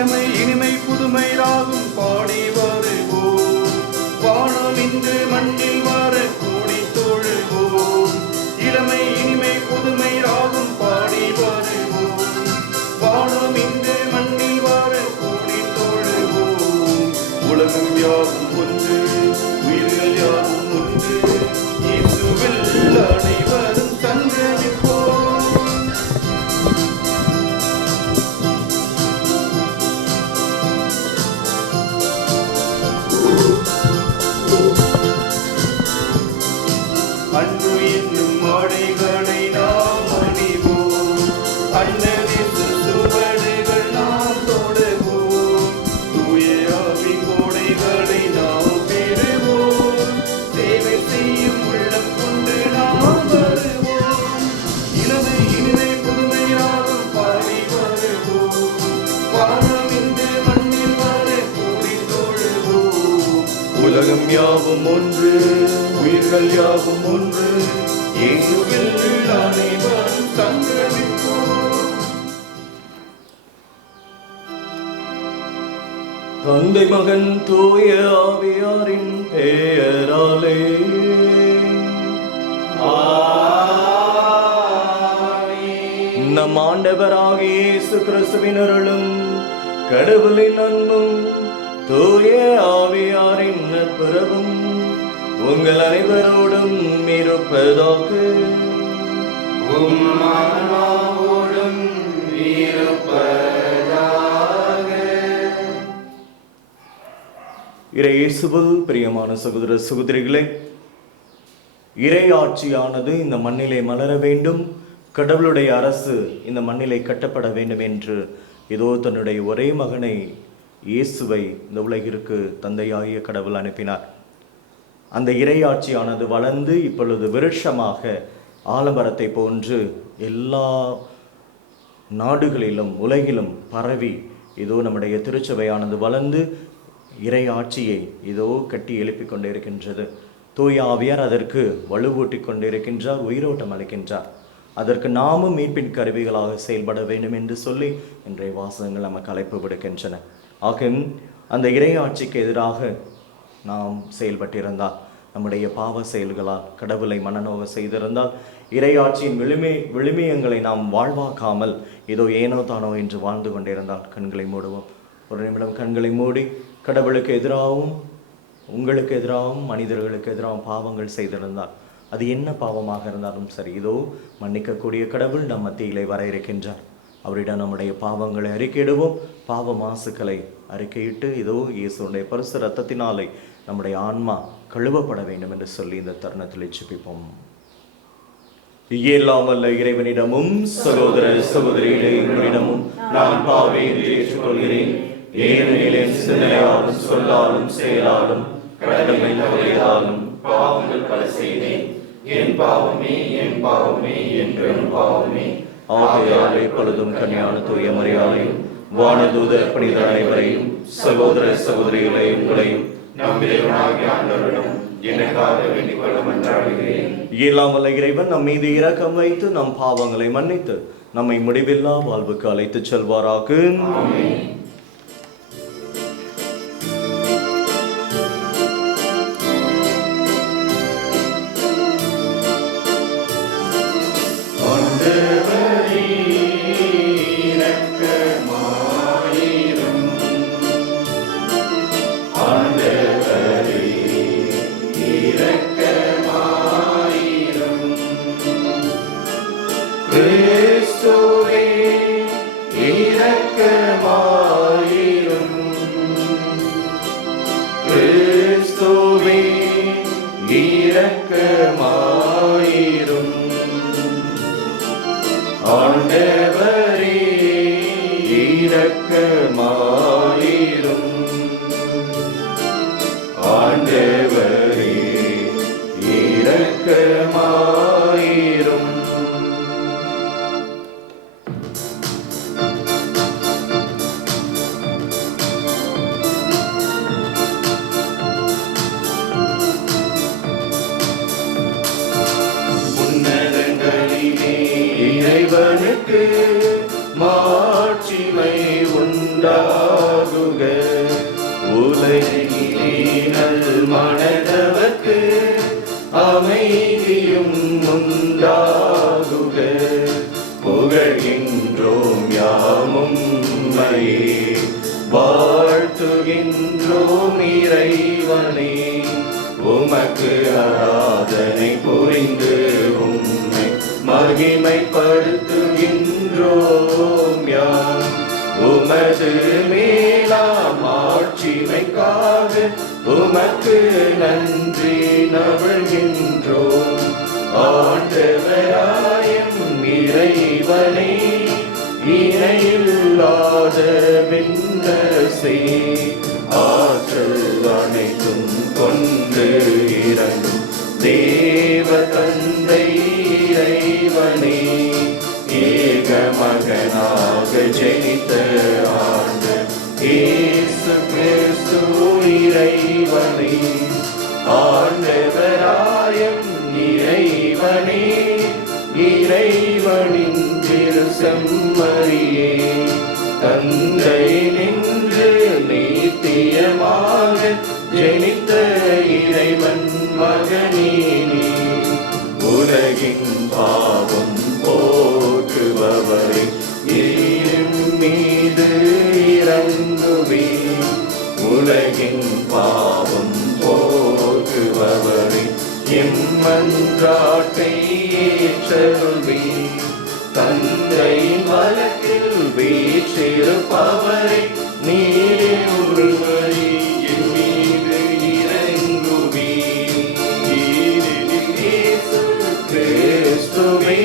இளமை இனிமை புதுமை ராகும் பாடி வருவோம். வானம் இன்று மண்ணில் வர கூடி தொழுவோம். இளமை இனிமை புதுமை ராகும் பாடி வருவோம். வானம் இன்று மண்ணில் வர கூடி தொழுவோம். உலகம் யாவும் ஒன்று, உயிர்கள் யாவும் ஒன்று, இயேசுவில் அனைவரும் சங்கமிப்போம். அன்பு என்னும் ஆடைகளை நாம் அணிவோம். அண்ணனின் சுவடுகள் நாம் தொடர்வோம். தூய ஆவின் கோடைகளை நாம் பெறுவோம். சேவை செய்யும் உள்ளம் கொண்டு நாம் வருவோம். இளமை இனிமை புதுமை ராகம் பாடி வருவோம். வானம் இன்று மண்ணில் வர கூடி தொழுவோம். உலகம் யாவும் ஒன்று, உயிர்கள் யாவும் ஒன்று, இயேசுவில் அனைவரும் சங்கமிப்போம். தந்தை மகன் தூய ஆவியாரின் பெயராலே ஆமென். நம் ஆண்டவராகிய இயேசு கிறிஸ்துவின் அருளும் கடவுளின் அன்பும் தூய ஆவியாரின் நட்புறவும் உங்கள் அனைவரோடும் இருப்பதாக. உம் ஆன்மாவோடும் இருப்பதாக. இயேசுவில் பிரியமான சகோதர சகோதரிகளே, இறை ஆட்சியானது இந்த மண்ணிலே மலர வேண்டும், கடவுளுடைய அரசு இந்த மண்ணிலே கட்டப்பட வேண்டும் என்று இதோ தன்னுடைய ஒரே மகனை இயேசுவை இந்த உலகிற்கு தந்தையாகிய கடவுள் அனுப்பினார். அந்த இறையாட்சியானது வளர்ந்து இப்பொழுது விருட்சமாக ஆலமரத்தை போன்று எல்லா நாடுகளிலும் உலகிலும் பரவி இதோ நம்முடைய திருச்சபையானது வளர்ந்து இறையாட்சியை இதோ கட்டி எழுப்பிக் கொண்டிருக்கின்றது. தூய ஆவியார் அதற்கு வலுவூட்டி கொண்டிருக்கின்றார், உயிரோட்டம் அளிக்கின்றார். அதற்கு நாமும் மீட்பின் கருவிகளாக செயல்பட வேண்டும் என்று சொல்லி இன்றைய வாசகங்கள் நமக்கு அழைப்பு விடுக்கின்றன. ஆக அந்த இறையாட்சிக்கு எதிராக நாம் செயல்பட்டிருந்தால், நம்முடைய பாவ செயல்களால் கடவுளை மனநோக செய்திருந்தால், இறையாட்சியின் விழுமியங்களை நாம் வாழ்வாக்காமல் இதோ ஏனோ தானோ என்று வாழ்ந்து கொண்டிருந்தால் கண்களை மூடுவோம். ஒரு நிமிடம் கண்களை மூடி கடவுளுக்கு எதிராகவும் உங்களுக்கு எதிராகவும் மனிதர்களுக்கு எதிராகவும் பாவங்கள் செய்திருந்தால், அது என்ன பாவமாக இருந்தாலும் சரி, இதோ மன்னிக்கக்கூடிய கடவுள் நம் மத்தியிலே வர இருக்கின்றார். அவரிடம் நம்முடைய பாவங்களை அறிக்கையிடுவோம். பாவ மாசுக்களை அறிக்கையிட்டு இதோ இயேசுடைய பரிசு இரத்தத்தினாலே நம்முடைய ஆன்மா கழுவப்பட வேண்டும் என்று சொல்லி இந்த தருணத்தில் ஜெபிப்போம். இயலாமல்ல இறைவனிடமும் சகோதர சகோதரிகளே உங்களிடமும் நான் பாவியை ஏற்றுக்கொள்கிறேன். ஏனெனில் என் சிந்தனையாலும் சொல்லாலும் செயலாலும் கடமை தவறியதாலும் பாவங்கள் பல செய்தேன். என் பாவமே என் பாவமே என் பெரும் பாவமே. ஆகையாலே பொழுதும் கன்னியான தூய மரியாதையும் வானதூதர் புனிதர் அனைவரையும் சகோதர சகோதரிகளை உங்களையும் நம் இறைவனாகிய ஆண்டவரிடம் எனக்காக வேண்டிக் கொள்ள மன்றாடுகிறேன். இயலாமல்ல இறைவன் நம் மீது இரக்கம் வைத்து நம் பாவங்களை மன்னித்து நம்மை முடிவில்லா வாழ்வுக்கு அழைத்து செல்வாராக. ஆமென். கிறிஸ்துவே இரக்கமாயிரும். கிறிஸ்துவே இரக்கமாயிரும். ஆண்டவரே இரக்கமாயிரும். ஆண்டவரே இரக்கமாயிரும். இறைவனுக்கு மாட்சிமை உண்டா. மனதவர்க்கு அமைதியும் உண்டாகுக. புகழ்கின்றோம் யாமும் உம்மையே, வாழ்த்துகின்றோம் இறைவனே. உமக்கு ஆராதனை புரிந்து உம்மை மகிமைப்படுத்துகின்றோம் யாம். உமது மேலாம் ஆட்சிமைக்காக உமக்கு நன்றி நவழ்கின்றோம். ஆண்டவராயம் இறைவனே, இணையில்லாத விண்ணரசே, ஆற்றல் அனைத்தும் கொண்டு இறங்கும் தேவ தந்தை இறைவனே, ஏக மகனாக ஜெனித்த ஆண்டு இயேசு கிறிஸ்து இறைவனே. ஆண்டவராயம் இறைவனே, இறைவனின் திரு செம்மறியே, தந்தை நின்று நித்தியமாக ஜெனித்த இறைவன் மகனே, உலகின் பாவம் போக்குபவரே, என் மீது இறங்குவே. உலகின் பாவம் போக்குபவரே, எம்மன்றாட்டை ஏற்றருள்வே. தந்தை வலத்தில் வீற்றிருப்பவரே, நீரே ஒருவரே என் மீது இறங்குவே. இயேசு கிறிஸ்துவே,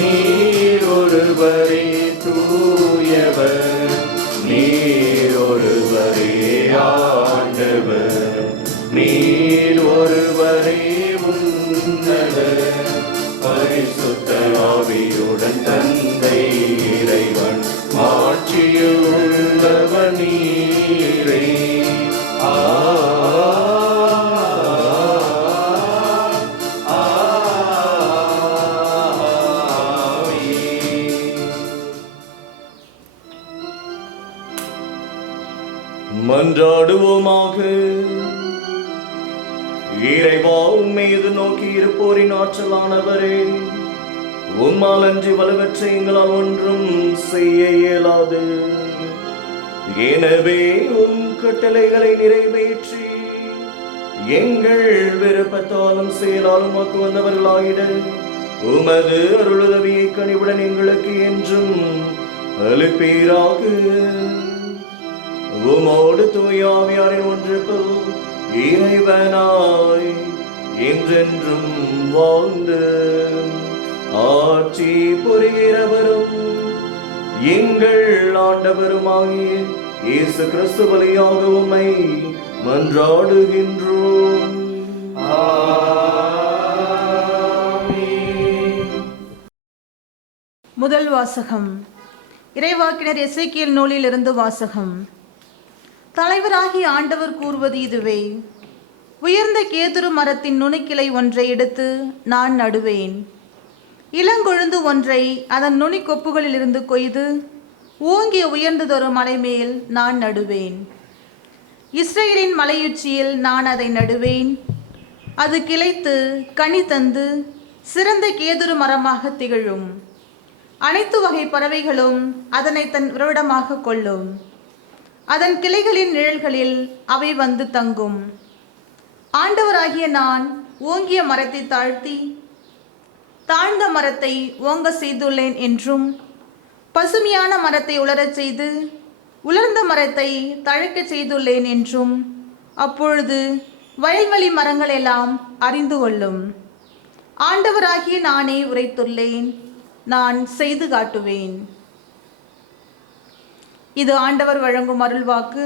நீர் ஒருவரே தூயவர், நீர் ஒருவரே ஆண்டவர், நீர் ஒருவரே உன்னதர். பரிசுத்த ஆவியுடன் தந்தை இறைவன் மாட்சியில் உள்ளவர் நீரே. மன்றாடுவோமாக. இறைவா, உம்மீது நோக்கி இருப்போரின் ஆற்றலானவரே, உம்மால் அன்றி வலுவற்றை எங்களால் ஒன்றும் செய்ய இயலாது. எனவே உம் கட்டளைகளை நிறைவேற்றி எங்கள் விருப்பத்தாலும் செயலாலும் வாக்கு வந்தவர்களாயிட உமது அருளுதவியை கனிவுடன் எங்களுக்கு என்றும் அளிப்பீராக. உமோடு தூய ஆவியாரின் ஒன்றுக்குள் இறைவனாய் என்றென்றும் வாழ்ந்து ஆட்சி புரிகிறவரும் எங்கள் ஆண்டவருமாகிய இயேசு கிறிஸ்து வழியாக உம்மை மன்றாடுகின்றோம். முதல் வாசகம். இறைவாக்கினர் எசேக்கியேல் நூலிலிருந்து வாசகம். தலைவராகிய ஆண்டவர் கூறுவது இதுவே: உயர்ந்த கேதுரு மரத்தின் நுனிக்கிளை ஒன்றை எடுத்து நான் நடுவேன். இளங்கொழுந்து ஒன்றை அதன் நுனி கொப்புகளிலிருந்து கொய்து ஓங்கிய உயர்ந்ததொரு மலை மேல் நான் நடுவேன். இஸ்ரேலின் மலையுச்சியில் நான் அதை நடுவேன். அது கிளைத்து கனி தந்து சிறந்த கேதுரு மரமாக திகழும். அனைத்து வகை பறவைகளும் அதனை தன் உறவிடமாக கொள்ளும். அதன் கிளைகளின் நிழல்களில் அவை வந்து தங்கும். ஆண்டவராகிய நான் ஓங்கிய மரத்தை தாழ்த்தி தாழ்ந்த மரத்தை ஓங்க செய்துள்ளேன் என்றும், பசுமையான மரத்தை உலரச் செய்து உலர்ந்த மரத்தை தழைக்கச் செய்துள்ளேன் என்றும் அப்பொழுது வயல்வெளி மரங்கள் எல்லாம் அறிந்து கொள்ளும். ஆண்டவராகிய நானே உரைத்துள்ளேன், நான் செய்து காட்டுவேன். இது ஆண்டவர் வழங்கும் அருள்வாக்கு.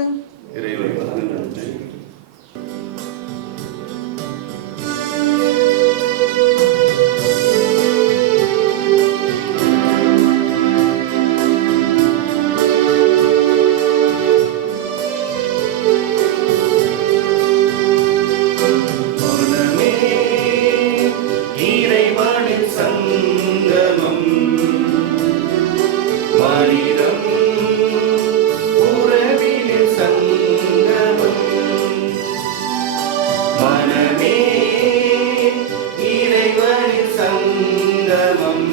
மனிதம் உறவினில் சங்கமம் மனமே இறைவனின் சங்கமம்,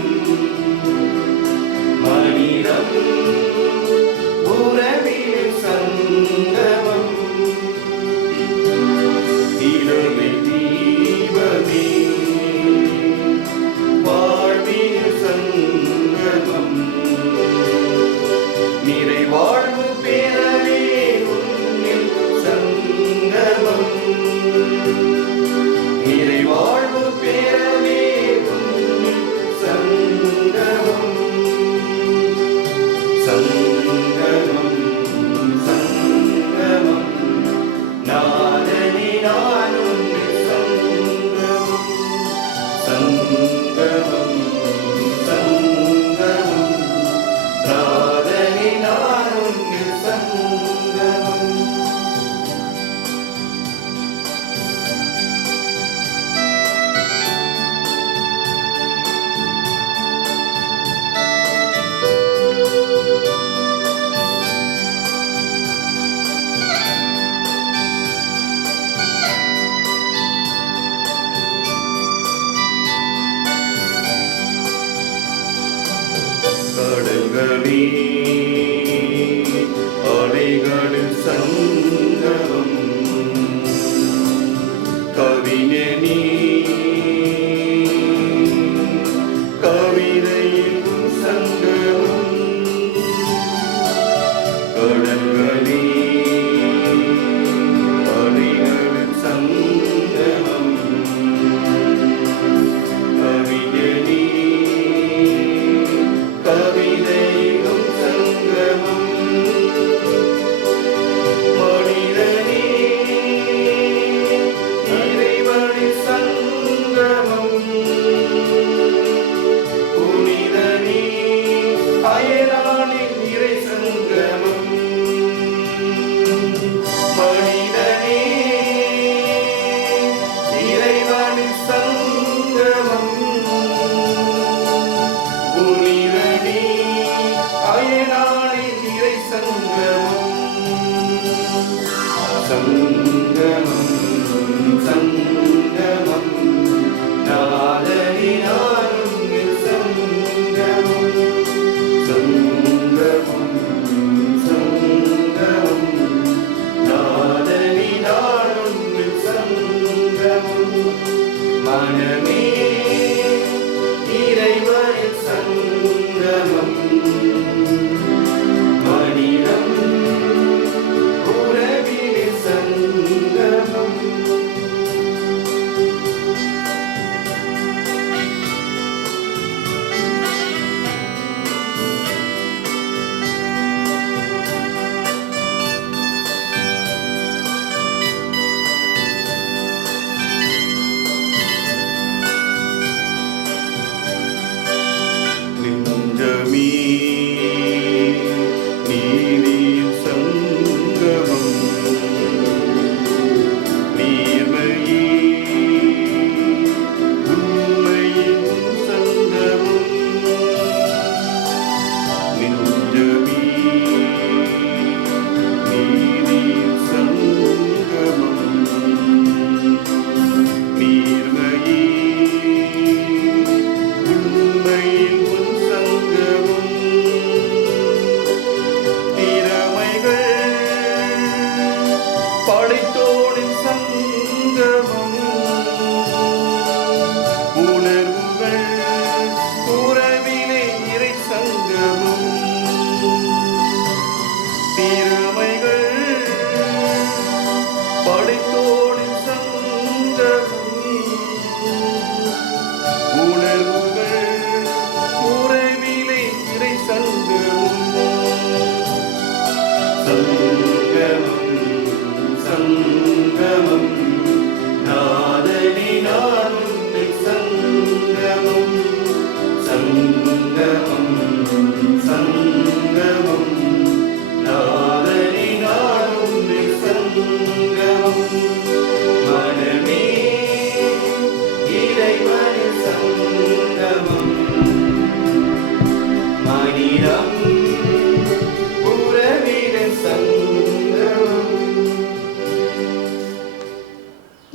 மனிதம் உறவின் சங்கமம், இளமை தீபமே வாழ்வின் சங்கமம், நிறைவாழ்வு பெறவே உன்னில் சங்கமம், நிறைவாழ்வு பெறவே உன்னில் சங்கமம், சங்கமம், சங்கமம், நாதனே நான் உன்னில் சங்கமம், சங்கமம், சங்கமம், நாதனே நான் உன்னில் சங்கமம். கடல்களே அலைகளில் சங்கமம், கவிஞனே கவிதையில் சங்கமம், கடல்களே அலைகளில் சங்கமம், கவிஞனே கவிதையிலும் சங்கமம், மனிதனே இறைவனின் சங்கமம்,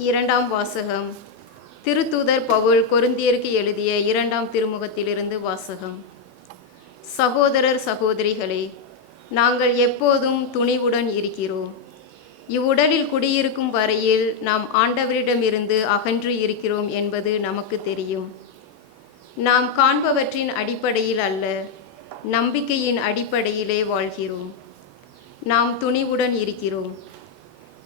இரண்டாம் வாசகம். திருத்தூதர் பவுல் கொரிந்தியருக்கு எழுதிய 2ஆம் திருமுகத்திலிருந்து வாசகம். சகோதரர் சகோதரிகளே, நாங்கள் எப்போதும் துணிவுடன் இருக்கிறோம். இவ்வுடலில் குடியிருக்கும் வரையில் நாம் ஆண்டவரிடமிருந்து அகன்று இருக்கிறோம் என்பது நமக்கு தெரியும். நாம் காண்பவற்றின் அடிப்படையில் அல்ல, நம்பிக்கையின் அடிப்படையிலே வாழ்கிறோம். நாம் துணிவுடன் இருக்கிறோம்.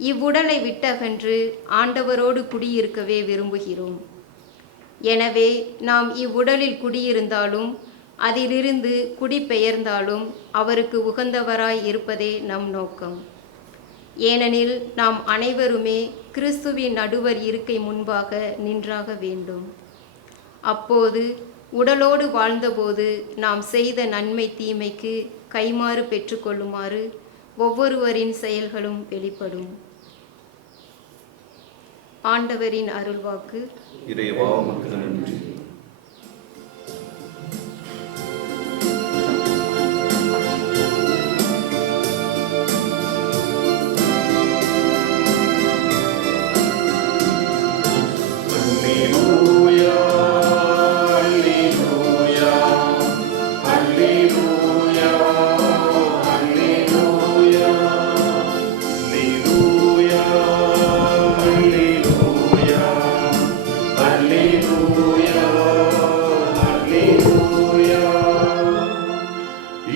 இவ்வுடலை விட்டகன்று ஆண்டவரோடு குடியிருக்கவே விரும்புகிறோம். எனவே நாம் இவ்வுடலில் குடியிருந்தாலும் அதிலிருந்து குடிபெயர்ந்தாலும் அவருக்கு உகந்தவராய் இருப்பதே நம் நோக்கம். ஏனெனில் நாம் அனைவருமே கிறிஸ்துவின் நடுவர் இருக்கை முன்பாக நின்றாக வேண்டும். அப்போது உடலோடு வாழ்ந்தபோது நாம் செய்த நன்மை தீமைக்கு கைமாறு பெற்றுக்கொள்ளுமாறு ஒவ்வொருவரின் செயல்களும் வெளிப்படும். ஆண்டவரின் அருள்வாக்கு. இறைவா உமக்கு நன்றி.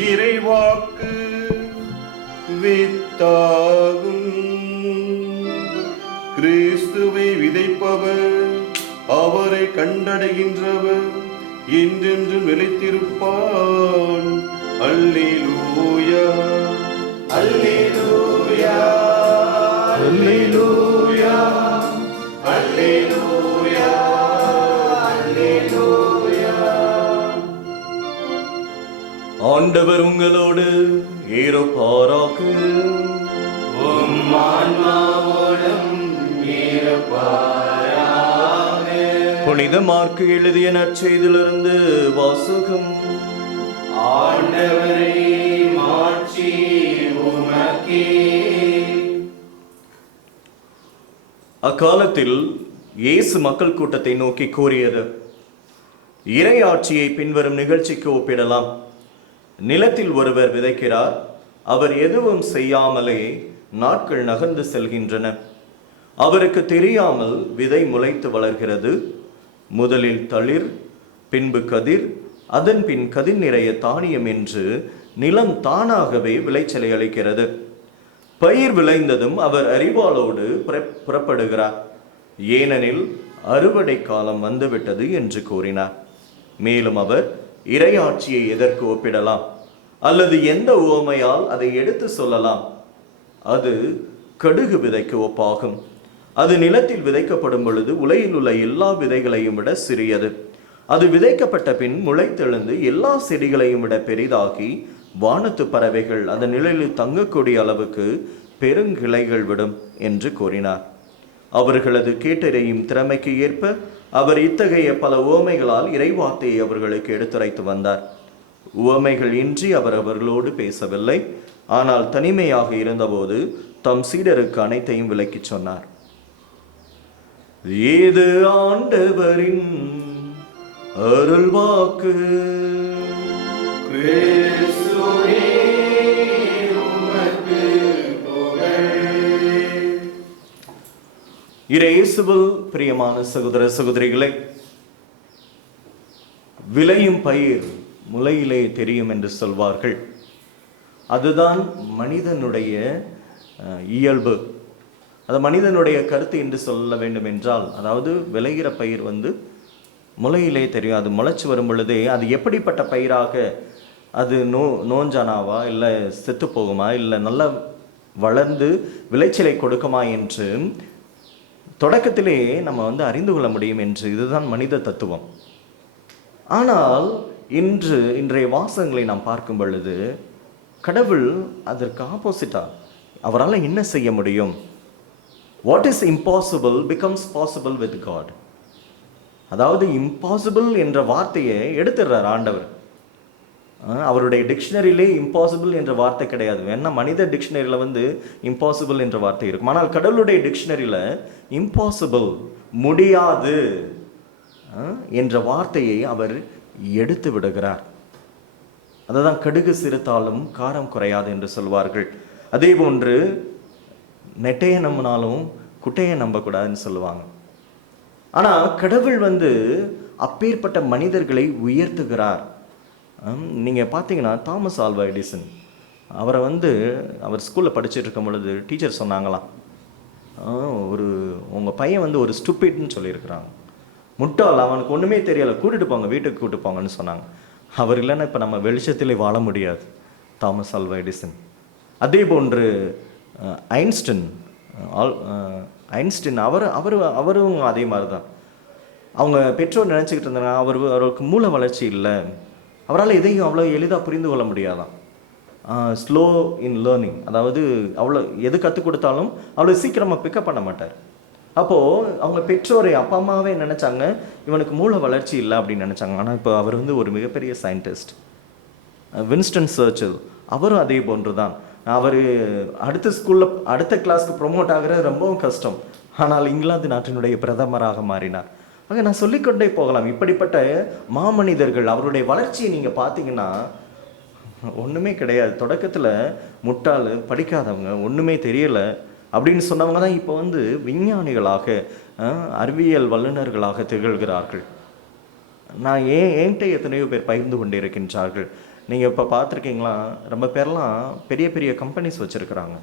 இறைவாக்கு வித்தாகும். கிறிஸ்துவை விதைப்பவர் அவரை கண்டடைகின்றவர் என்றென்றும் நிலைத்திருப்பான். அல்லேலூயா அல்லேலூயா அல்லேலூயா அல்லேலூயா அல்லேலூயா. ஆண்டவர் உங்களோடு இருப்பாராக. உம் ஆன்மாவோடும் இருப்பாராக. புனித மார்க்கு எழுதிய நற்செய்தியிலிருந்து வாசகம். ஆண்டவரே, மாட்சி உமக்கே. அக்காலத்தில் இயேசு மக்கள் கூட்டத்தை நோக்கி கூறியது, இறையாட்சியை பின்வரும் நிகழ்ச்சிக்கு ஒப்பிடலாம். நிலத்தில் ஒருவர் விதைக்கிறார். அவர் எதுவும் செய்யாமலே நாட்கள் நகர்ந்து செல்கின்றன. அவருக்கு தெரியாமல் விதை முளைத்து வளர்கிறது. முதலில் தளிர், பின்பு கதிர், அதன் பின் கதிர் நிறைய தானியம் என்று நிலம் தானாகவே விளைச்சலை அளிக்கிறது. பயிர் விளைந்ததும் அவர் அறிவாளோடு புறப்படுகிறார், ஏனெனில் அறுவடை காலம் வந்துவிட்டது என்று கூறினார். மேலும் அவர் இறையாட்சியை எதற்கு ஒப்பிடலாம், அல்லது எந்த உவமையால் அதை எடுத்து சொல்லலாம்? அது கடுகு விதைக்கு ஒப்பாகும். அது நிலத்தில் விதைக்கப்படும் பொழுது உலகில் உள்ள எல்லா விதைகளையும் விட சிறியது. அது விதைக்கப்பட்ட பின் முளைத்தெழுந்து எல்லா செடிகளையும் விட பெரிதாகி வானத்து பறவைகள் அதன் நிழலில் தங்கக்கூடிய அளவுக்கு பெருங்கிளைகள் விடும் என்று கூறினார். அவர்களது கேட்டறியும் திறமைக்கு ஏற்ப அவர் இத்தகைய பல உவமைகளால் இறைவார்த்தையை அவர்களுக்கு எடுத்துரைத்து வந்தார். உவமைகள் இன்றி அவர் அவர்களோடு பேசவில்லை. ஆனால் தனிமையாக இருந்தபோது தம் சீடருக்கு அனைத்தையும் விளக்கிச் சொன்னார். இது ஆண்டவரின் அருள்வாக்கு. கிறிஸ்துவே உமக்கு புகழ். இயேசுவில் பிரியமான சகோதர சகோதரிகளே, விளையும் பயிர் முளையிலே தெரியும் என்று சொல்வார்கள். அதுதான் மனிதனுடைய இயல்பு. அது மனிதனுடைய கருத்து என்று சொல்ல வேண்டும் என்றால், அதாவது விளைகிற பயிர் முளையிலே தெரியும். அது முளைச்சி வரும் பொழுதே அது எப்படிப்பட்ட பயிராக, அது நோஞ்சானாவா, இல்லை செத்து போகுமா, இல்லை நல்லா வளர்ந்து விளைச்சலை கொடுக்குமா என்று தொடக்கத்திலே நம்ம அறிந்து கொள்ள முடியும் என்று. இதுதான் மனித தத்துவம். ஆனால் இன்றைய வாசகங்களை நாம் பார்க்கும் பொழுது கடவுள் அதற்கு ஆப்போசிட்டா, அவரால் என்ன செய்ய முடியும்? What is impossible becomes possible with God. அதாவது இம்பாசிபிள் என்ற வார்த்தையை எடுத்துடுறார் ஆண்டவர். அவருடைய டிக்ஷனரியிலே இம்பாசிபிள் என்ற வார்த்தை கிடையாது. ஏன்னா மனித டிக்ஷனரியில் வந்து இம்பாசிபிள் என்ற வார்த்தை இருக்கும். ஆனால் கடவுளுடைய டிக்ஷனரியில் இம்பாசிபிள், முடியாது என்ற வார்த்தையை அவர் எடுத்து விடுகிறார். அதுதான் கடுகு சிறுத்தாலும் காரம் குறையாது என்று சொல்வார்கள். அதே போன்று நெட்டையை நம்பினாலும் குட்டையை நம்பக்கூடாதுன்னு சொல்லுவாங்க. ஆனால் கடவுள் வந்து அப்பேற்பட்ட மனிதர்களை உயர்த்துகிறார். நீங்கள் பார்த்தீங்கன்னா தாமஸ் ஆல்வா எடிசன், அவரை வந்து அவர் ஸ்கூலில் படிச்சுட்டு இருக்கும் பொழுது டீச்சர் சொன்னாங்களாம், உங்கள் பையன் வந்து ஒரு ஸ்டூபிட்னு சொல்லியிருக்கிறாங்க, முட்டாள், அவனுக்கு ஒன்றுமே தெரியலை, கூட்டிட்டு போங்க, வீட்டுக்கு கூட்டிட்டு போங்கன்னு சொன்னாங்க. அவர் இல்லைன்னா இப்போ நம்ம வெளிச்சத்திலே வாழ முடியாது, தாமஸ் ஆல்வா எடிசன். அதே போன்று ஐன்ஸ்டின் அவரும் அதே மாதிரி தான். அவங்க பெற்றோர் நினச்சிக்கிட்டு இருந்தாங்க அவருக்கு மூளை வளர்ச்சி இல்லை, அவரால் எதையும் அவ்வளோ எளிதாக புரிந்து கொள்ள முடியாதான், ஸ்லோ இன் லேர்னிங், அதாவது அவ்வளோ எது கற்றுக் கொடுத்தாலும் அவ்வளோ சீக்கிரமாக பிக்கப் பண்ண மாட்டார். அப்போது அவங்க பெற்றோரை அப்பா அம்மாவே நினச்சாங்க இவனுக்கு மூளை வளர்ச்சி இல்லை அப்படின்னு நினச்சாங்க. ஆனால் இப்போ அவர் வந்து ஒரு மிகப்பெரிய சயின்டிஸ்ட். வின்ஸ்டன் சர்ச்சில் அவரும் அதே போன்று தான். அவர் அடுத்த கிளாஸ்க்கு ப்ரொமோட் ஆகிறது ரொம்பவும் கஷ்டம், ஆனால் இங்கிலாந்து நாட்டினுடைய பிரதமராக மாறினார். ஆக நான் சொல்லிக்கொண்டே போகலாம். இப்படிப்பட்ட மாமனிதர்கள் அவருடைய வளர்ச்சியை நீங்கள் பார்த்தீங்கன்னா ஒன்றுமே கிடையாது. தொடக்கத்தில் முட்டாள், படிக்காதவங்க, ஒன்றுமே தெரியலை அப்படின்னு சொன்னவங்க தான் இப்போ வந்து விஞ்ஞானிகளாக, அறிவியல் வல்லுநர்களாக திகழ்கிறார்கள். நான் என்கிட்ட எத்தனையோ பேர் பகிர்ந்து கொண்டே இருக்கின்றார்கள். நீங்கள் இப்போ பார்த்துருக்கீங்களா, ரொம்ப பேர்லாம் பெரிய பெரிய கம்பெனிஸ் வச்சுருக்கிறாங்க,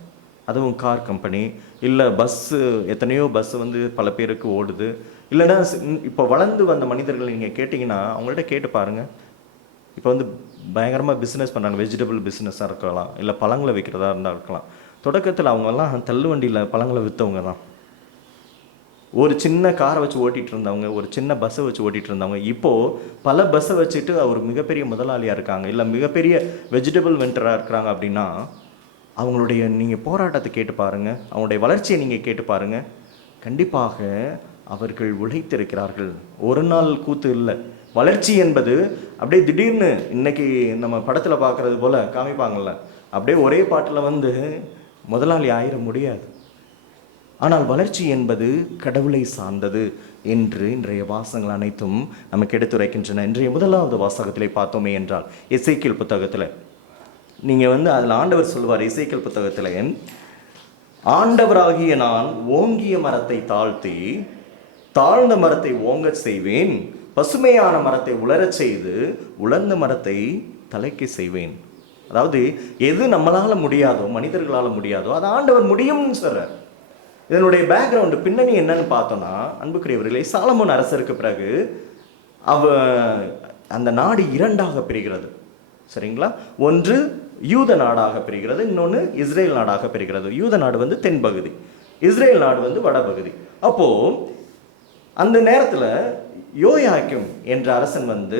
அதுவும் கார் கம்பெனி, இல்லை பஸ்ஸு, எத்தனையோ பஸ்ஸு வந்து பல பேருக்கு ஓடுது. இல்லைன்னா இப்போ வளர்ந்து வந்த மனிதர்கள் நீங்கள் கேட்டிங்கன்னா அவங்கள்ட்ட கேட்டு பாருங்கள், இப்போ வந்து பயங்கரமாக பிஸ்னஸ் பண்ணுறாங்க. வெஜிடபிள் பிஸ்னஸாக இருக்கலாம், இல்லை பழங்களை விற்கிறதா இருந்தால் இருக்கலாம். தொடக்கத்தில் அவங்கெல்லாம் தள்ளு வண்டியில் பழங்களை விற்றவங்க தான். ஒரு சின்ன காரை வச்சு ஓட்டிகிட்டு இருந்தவங்க, ஒரு சின்ன பஸ்ஸை வச்சு ஓட்டிகிட்டு இருந்தவங்க இப்போது பல பஸ்ஸை வச்சுட்டு அவர் மிகப்பெரிய முதலாளியாக இருக்காங்க, இல்லை மிகப்பெரிய வெஜிடபிள் வெண்டராக இருக்கிறாங்க. அப்படின்னா அவங்களுடைய நீங்கள் போராட்டத்தை கேட்டு பாருங்கள், அவங்களுடைய வளர்ச்சியை நீங்கள் கேட்டு பாருங்கள். கண்டிப்பாக அவர்கள் உழைத்திருக்கிறார்கள். ஒரு நாள் கூத்து இல்லை. வளர்ச்சி என்பது அப்படியே திடீர்னு இன்னைக்கு நம்ம படத்தில் பார்க்குறது போல் காமிப்பாங்கள்ல, அப்படியே ஒரே பாட்டில் வந்து முதலாளி ஆயிட முடியாது. ஆனால் வளர்ச்சி என்பது கடவுளை சார்ந்தது என்று இன்றைய வாசகங்கள் அனைத்தும் நமக்கு எடுத்துரைக்கின்றன. இன்றைய முதலாவது வாசகத்திலே பார்த்தோமே என்றால் எசேக்கியேல் புத்தகத்தில் நீங்கள் வந்து அதில் ஆண்டவர் சொல்லுவார், எசேக்கியேல் புத்தகத்தில், ஆண்டவராகிய நான் ஓங்கிய மரத்தை தாழ்த்தி தாழ்ந்த மரத்தை ஓங்கச் செய்வேன், பசுமையான மரத்தை உலரச் செய்து உலர்ந்த மரத்தை தலைக்கு செய்வேன். அதாவது எது நம்மளால் முடியாதோ, மனிதர்களால் முடியாதோ, அது ஆண்டவர் முடியும்னு சொல்கிறார். இதனுடைய பேக்ரவுண்டு பின்னணி என்னன்னு பார்த்தோன்னா, அன்புக்குரியவர்களே, சாலமோன் அரசருக்கு பிறகு அந்த நாடு இரண்டாக பிரிகிறது. சரிங்களா? ஒன்று யூத நாடாக பிரிகிறது, இன்னொன்று இஸ்ரேல் நாடாக பிரிகிறது. யூத நாடு வந்து தென்பகுதி, இஸ்ரேல் நாடு வந்து வடபகுதி. அப்போது அந்த நேரத்தில் யோயாக்கிம் என்ற அரசன் வந்து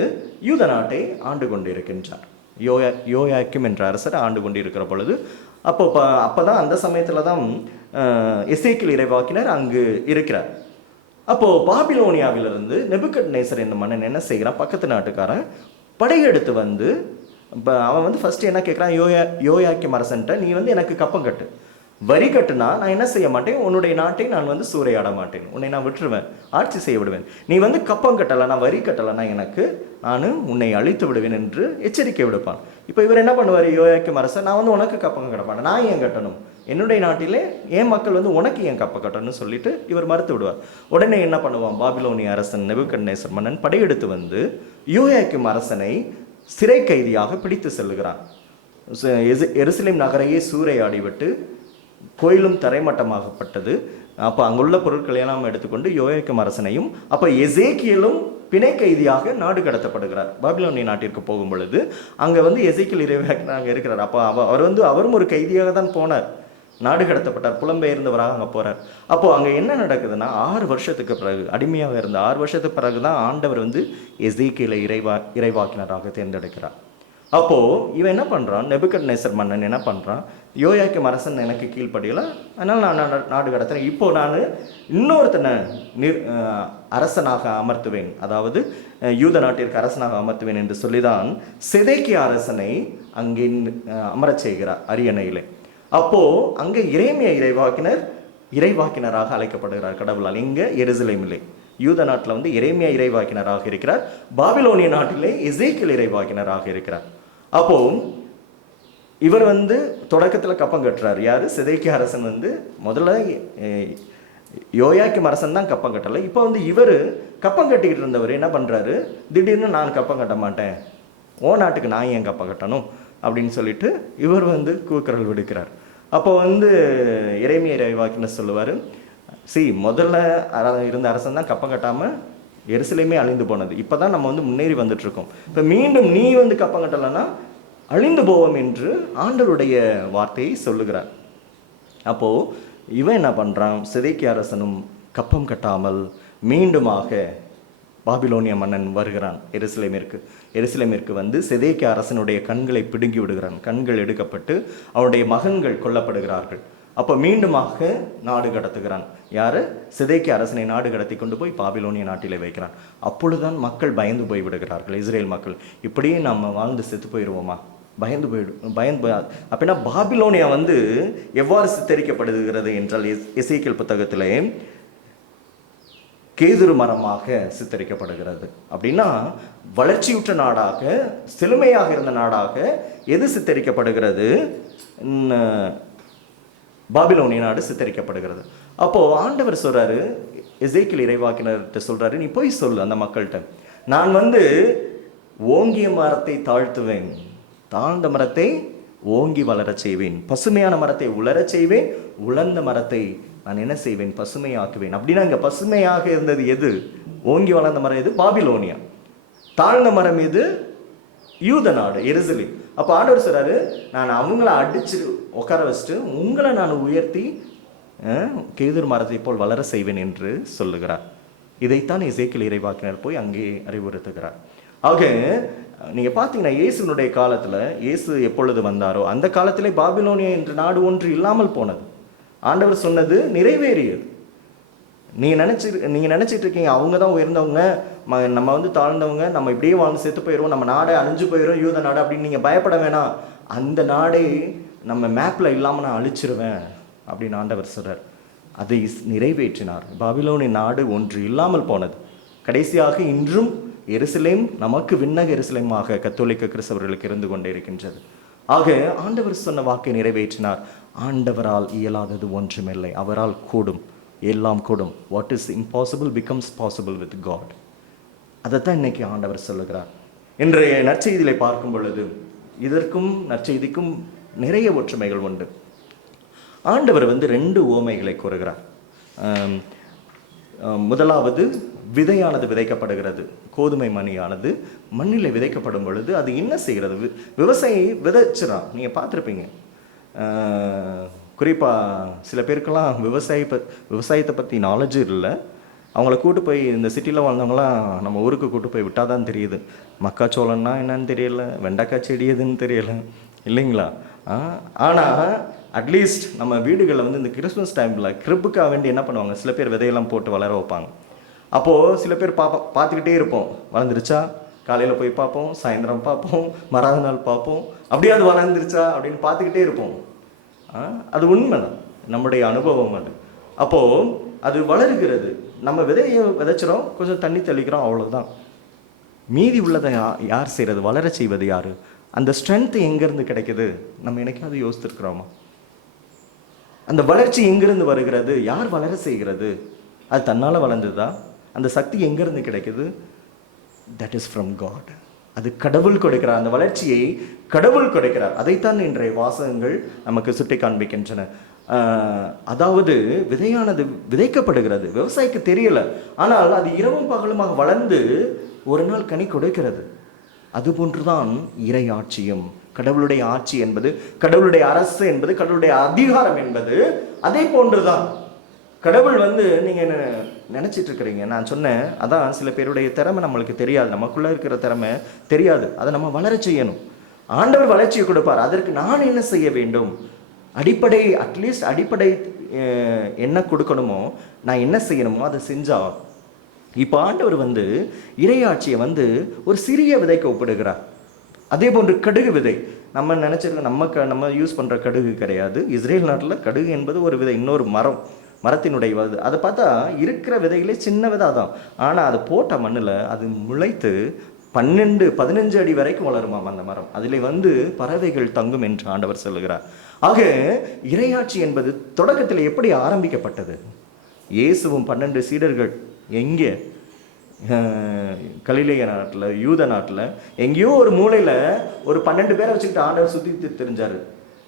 யூத நாட்டை ஆண்டு கொண்டு இருக்கின்றார். யோயாக்கிம் என்ற அரசரை ஆண்டு கொண்டு இருக்கிற பொழுது அப்போ தான் அந்த சமயத்தில் தான் எசேக்கியேல் இறைவாக்கினர் அங்கு இருக்கிறார். அப்போது பாபிலோனியாவிலிருந்து நெபுகத்நேசர் என்னும் மன்னன் என்ன செய்கிறான், பக்கத்து நாட்டுக்காரன் படையெடுத்து வந்து இப்போ அவன் வந்து ஃபஸ்ட்டு என்ன கேட்குறான், யோயாக்கிம் அரசன்ட்ட, நீ வந்து எனக்கு கப்பம் கட்டு, வரி கட்டுனா நான் என்ன செய்ய மாட்டேன், உன்னுடைய நாட்டை நான் வந்து சூறையாட மாட்டேன், உன்னை நான் விட்டுருவேன், ஆட்சி செய்ய விடுவேன். நீ வந்து கப்பம் கட்டலை, நான் வரி கட்டலைன்னா நான் உன்னை அழித்து விடுவேன் என்று எச்சரிக்கை விடுப்பான். இப்போ இவர் என்ன பண்ணுவார், யோயாக்கிம் அரசர், நான் வந்து உனக்கு கப்பம் கட்டப்பான், நான் ஏன் கட்டணும், என்னுடைய நாட்டிலே என் மக்கள் வந்து உனக்கு ஏன் கப்பம் கட்டணும்னு சொல்லிட்டு இவர் மறுத்து விடுவார். உடனே என்ன பண்ணுவான், பாபிலோனிய அரசன் நெபுகத்நேசர் மன்னன் படையெடுத்து வந்து யோயாக்கிம் அரசனை சிறை கைதியாக பிடித்து செல்லுகிறான். எருசலேம் நகரையே சூறையாடிவிட்டு கோயிலும் தரைமட்டமாகப்பட்டது. அப்போ அங்குள்ள பொருட்களை எல்லாம் எடுத்துக்கொண்டு யோயாக்கிம் அரசனையும், அப்போ எசேக்கியேலும் பிணை கைதியாக நாடு கடத்தப்படுகிறார். பாபிலோனிய நாட்டிற்கு போகும் பொழுது அங்கே வந்து எசேக்கியேல் இறைவாக்கினர் அங்கே இருக்கிறார். அப்போ அவரும் ஒரு கைதியாக தான் போனார், நாடு கடத்தப்பட்டார், புலம்பெயர்ந்தவராக அங்கே போகிறார். அப்போது அங்கே என்ன நடக்குதுன்னா, 6 வருஷத்துக்கு பிறகு, அடிமையாக இருந்த 6 வருஷத்துக்கு பிறகு தான் ஆண்டவர் வந்து எசேக்கியேலை இறைவாக்கினராக தேர்ந்தெடுக்கிறார். அப்போது இவன் என்ன பண்ணுறான், நெபுகத்நேசர் மன்னன் என்ன பண்ணுறான், யோயாக்கிம் அரசன் எனக்கு கீழ்ப்படியலை, அதனால் நான் நாடு கடத்துறேன். இப்போ நான் இன்னொருத்தனை அரசனாக அமர்த்துவேன், அதாவது யூத நாட்டிற்கு அரசனாக அமர்த்துவேன் என்று சொல்லிதான் சிதேக்கியா அரசனை அங்கே அமரச் செய்கிறார் அரியணையிலே. அப்போ அங்கே எரேமியா இறைவாக்கினராக அழைக்கப்படுகிறார் கடவுளால். எங்க? எருசலேமிலே. யூத நாட்டில் வந்து எரேமியா இறைவாக்கினராக இருக்கிறார், பாபிலோனிய நாட்டிலே எசேக்கியேல் இறைவாக்கினராக இருக்கிறார். அப்போ இவர் வந்து தொடக்கத்தில் கப்பம் கட்டுறார். யார்? சிதேக்கியா அரசன் வந்து முதல்ல யோயாக்கிம் அரசன் தான் கப்பம் கட்டலை. இப்போ வந்து இவர் கப்பம் கட்டிக்கிட்டு இருந்தவர் என்ன பண்ணுறாரு, திடீர்னு நான் கப்பம் கட்ட மாட்டேன், ஓ நாட்டுக்கு நான் ஏன் கப்பம் கட்டணும் அப்படின்னு சொல்லிட்டு இவர் வந்து கூக்குரல் விடுக்கிறார். அப்போ வந்து எரேமியா இறைவாக்கினர் சொல்லுவார், முதல்ல இருந்த அரசன் தான் கப்பம் கட்டாமல் எருசலேமே அழிந்து போனது, இப்போ தான் நம்ம வந்து முன்னேறி வந்துட்டுருக்கோம், இப்போ மீண்டும் நீ வந்து கப்பம் கட்டலைன்னா அழிந்து போவோம் என்று ஆண்டவருடைய வார்த்தையை சொல்லுகிறார். அப்போது இவன் என்ன பண்ணுறான், சிதேக்கியா அரசனும் கப்பம் கட்டாமல் மீண்டுமாக பாபிலோனிய மன்னன் வருகிறான் எருசலேமிற்கு வந்து சிதேக்கியா அரசனுடைய கண்களை பிடுங்கி விடுகிறான். கண்கள் எடுக்கப்பட்டு அவனுடைய மகன்கள் கொல்லப்படுகிறார்கள். அப்போ மீண்டுமாக நாடு கடத்துகிறான். யார்? சிதேக்கியா அரசனை நாடு கடத்தி கொண்டு போய் பாபிலோனிய நாட்டிலே வைக்கிறான். அப்பொழுதுதான் மக்கள் பயந்து போய் விடுகிறார்கள். இஸ்ரேல் மக்கள், இப்படியே நம்ம வாழ்ந்து செத்து போயிடுவோமா, பயந்து அப்படின்னா பாபிலோனியா வந்து எவ்வாறு சித்தரிக்கப்படுகிறது என்றால் எசேக்கியேல் புத்தகத்திலே கேதுரு மரமாக சித்தரிக்கப்படுகிறது. அப்படின்னா வளர்ச்சியுற்ற நாடாக, செழுமையாக இருந்த நாடாக எது சித்தரிக்கப்படுகிறது? பாபிலோனிய நாடு சித்தரிக்கப்படுகிறது. அப்போ ஆண்டவர் சொல்றாரு, எசேக்கியேல் இறைவாக்கினர்கிட்ட சொல்றாரு, நீ போய் சொல்லு அந்த மக்கள்கிட்ட, நான் வந்து ஓங்கிய மரத்தை தாழ்த்துவேன், தாழ்ந்த மரத்தை ஓங்கி வளரச் செய்வேன், பசுமையான மரத்தை உலரச் செய்வேன், உலர்ந்த மரத்தை நான் என்ன செய்வேன், பசுமையாக்குவேன். அப்படின்னா இங்கே பசுமையாக இருந்தது எது? ஓங்கி வளர்ந்த மரம் எது? பாபிலோனியா. தாழ்ந்த மரம் எது? யூத நாடு, எருசலேம். அப்போ ஆண்டவர் சொல்றாரு, நான் அவங்கள அடிச்சு உட்கார வச்சுட்டு உங்களை நான் உயர்த்தி கேதுரு மரத்தை போல் வளர செய்வேன் என்று சொல்லுகிறார். இதைத்தான் எசேக்கியேல் இறைவாக்கினர் போய் அங்கே அறிவுறுத்துகிறார். ஆக நீங்க பார்த்தீங்கன்னா இயேசுனுடைய காலத்துல, இயேசு எப்பொழுது வந்தாரோ அந்த காலத்திலே பாபிலோனியா என்ற நாடு ஒன்று இல்லாமல் போனது. ஆண்டவர் சொன்னது நிறைவேறியது. நீங்க நினைச்சிட்டு இருக்கீங்க அவங்க தான் உயர்ந்தவங்க, நம்ம வந்து தாழ்ந்தவங்க, நம்ம இப்படியே வாழ்ந்து செத்து போயிடுவோம், நம்ம நாடே அழிஞ்சு போயிடும் யூத நாடு அப்படின்னு நீங்க பயப்பட வேணாம். அந்த நாடே நம்ம மேப்ல இல்லாம நான் அழிச்சிருவேன் அப்படின்னு ஆண்டவர் சொல்றார். அதை நிறைவேற்றினார். பாபிலோனிய நாடு ஒன்று இல்லாமல் போனது. கடைசியாக இன்றும் எருசலேம் நமக்கு விண்ணக எருசலேமாக கத்தோலிக்க கிறிஸ்தவர்களுக்கு இருந்து கொண்டே இருக்கின்றது. ஆக ஆண்டவர் சொன்ன வாக்கை நிறைவேற்றினார். ஆண்டவரால் இயலாதது ஒன்றுமில்லை, அவரால் கூடும், எல்லாம் கூடும். What is impossible becomes possible with God. அதைத்தான் இன்னைக்கு ஆண்டவர் சொல்லுகிறார். இன்றைய நற்செய்தியிலே பார்க்கும் பொழுது இதற்கும் நற்செய்திக்கும் நிறைய ஒற்றுமைகள் உண்டு. ஆண்டவர் வந்து 2 உவமைகளை கூறுகிறார். முதலாவது, விதையானது விதைக்கப்படுகிறது, கோதுமை மணியானது மண்ணில் விதைக்கப்படும் பொழுது அது என்ன செய்கிறது? விவசாயி விதைச்சிடான். நீங்கள் பார்த்துருப்பீங்க. குறிப்பாக சில பேருக்கெல்லாம் விவசாயத்தை பற்றி நாலேஜ் இல்லை. அவங்கள கூட்டு போய், இந்த சிட்டியில் வாழ்ந்தவங்களாம் நம்ம ஊருக்கு கூட்டு போய் விட்டால் தான் தெரியுது, மக்காச்சோளம்னா என்னன்னு தெரியல, வெண்டைக்காய் செடி எதுன்னு தெரியல, இல்லைங்களா? ஆனால் அட்லீஸ்ட் நம்ம வீடுகளில் வந்து இந்த கிறிஸ்மஸ் டைமில் கிரிப்புக்காக வேண்டி என்ன பண்ணுவாங்க, சில பேர் விதையெல்லாம் போட்டு வளர வைப்பாங்க. அப்போது சில பேர் பார்த்துக்கிட்டே இருப்போம், வளர்ந்துருச்சா, காலையில் போய் பார்ப்போம், சாயந்தரம் பார்ப்போம், மறாத நாள் பார்ப்போம், அப்படியே அது வளர்ந்துருச்சா அப்படின்னு பார்த்துக்கிட்டே இருப்போம். அது உண்மைதான், நம்முடைய அனுபவம் அது. அப்போது அது வளருகிறது, நம்ம விதையை விதைச்சிடும், கொஞ்சம் தண்ணி தெளிக்கிறோம், அவ்வளோதான். மீதி உள்ளதை யார் செய்கிறது? வளர செய்வது யார்? அந்த ஸ்ட்ரென்த்து எங்கேருந்து கிடைக்குது? நம்ம என்னைக்காவது யோசித்துருக்குறோமா? அந்த வளர்ச்சி எங்கேருந்து வருகிறது? யார் வளர செய்கிறது? அது தன்னால் வளர்ந்ததா? அந்த சக்தி எங்கேருந்து கிடைக்குது? That is from God. அது கடவுள் கொடுக்கிறார். அந்த வளர்ச்சியை கடவுள் கொடுக்கிறார். அதைத்தான் இன்றைய வாசகங்கள் நமக்கு சுட்டி காண்பிக்கின்றன. அதாவது விதையானது விதைக்கப்படுகிறது, விவசாயிக்கு தெரியல, ஆனால் அது இரவும் பகலுமாக வளர்ந்து ஒரு நாள் கனி கொடுக்கிறது. அதுபோன்றுதான் இறை ஆட்சியும். கடவுளுடைய ஆட்சி என்பது, கடவுளுடைய அரசு என்பது, கடவுளுடைய அதிகாரம் என்பது அதே போன்றுதான். கடவுள் வந்து நீங்க என்ன நினைச்சிட்டு இருக்கிறீங்க? நான் சொன்னேன், அதான் சில பேருடைய திறமை நம்மளுக்கு தெரியாது, நமக்குள்ள இருக்கிற திறமை தெரியாது, அதை நம்ம வளர செய்யணும். ஆண்டவர் வளர்ச்சியை கொடுப்பார். அதற்கு நான் என்ன செய்ய வேண்டும்? அடிப்படை அட்லீஸ்ட் அடிப்படை என்ன கொடுக்கணுமோ, நான் என்ன செய்யணுமோ அதை செஞ்சா. இப்போ ஆண்டவர் இறையாட்சியை ஒரு சிறிய விதைக்கு ஒப்பிடுகிறார். அதே போன்று கடுகு விதை நம்ம நினச்சிருக்கோம், நம்ம யூஸ் பண்ணுற கடுகு கிடையாது. இஸ்ரேல் நாட்டில் கடுகு என்பது ஒரு விதை, இன்னொரு மரத்தினுடைய அதை பார்த்தா இருக்கிற விதைகளே சின்ன விதை தான். ஆனால் அது போட்ட மண்ணில் அது முளைத்து 12-15 அடி வரைக்கும் வளருமாம் அந்த மரம். அதில் பறவைகள் தங்கும் என்று ஆண்டவர் சொல்லுகிறார். ஆக இறையாட்சி என்பது தொடக்கத்தில் எப்படி ஆரம்பிக்கப்பட்டது? இயேசுவும் 12 சீடர்கள் எங்கே? கலிலேய நாட்டில், யூத நாட்டில் எங்கேயோ ஒரு மூலையில் ஒரு 12 பேரை வச்சுக்கிட்டு ஆண்டவர் சுற்றி தெரிஞ்சார்.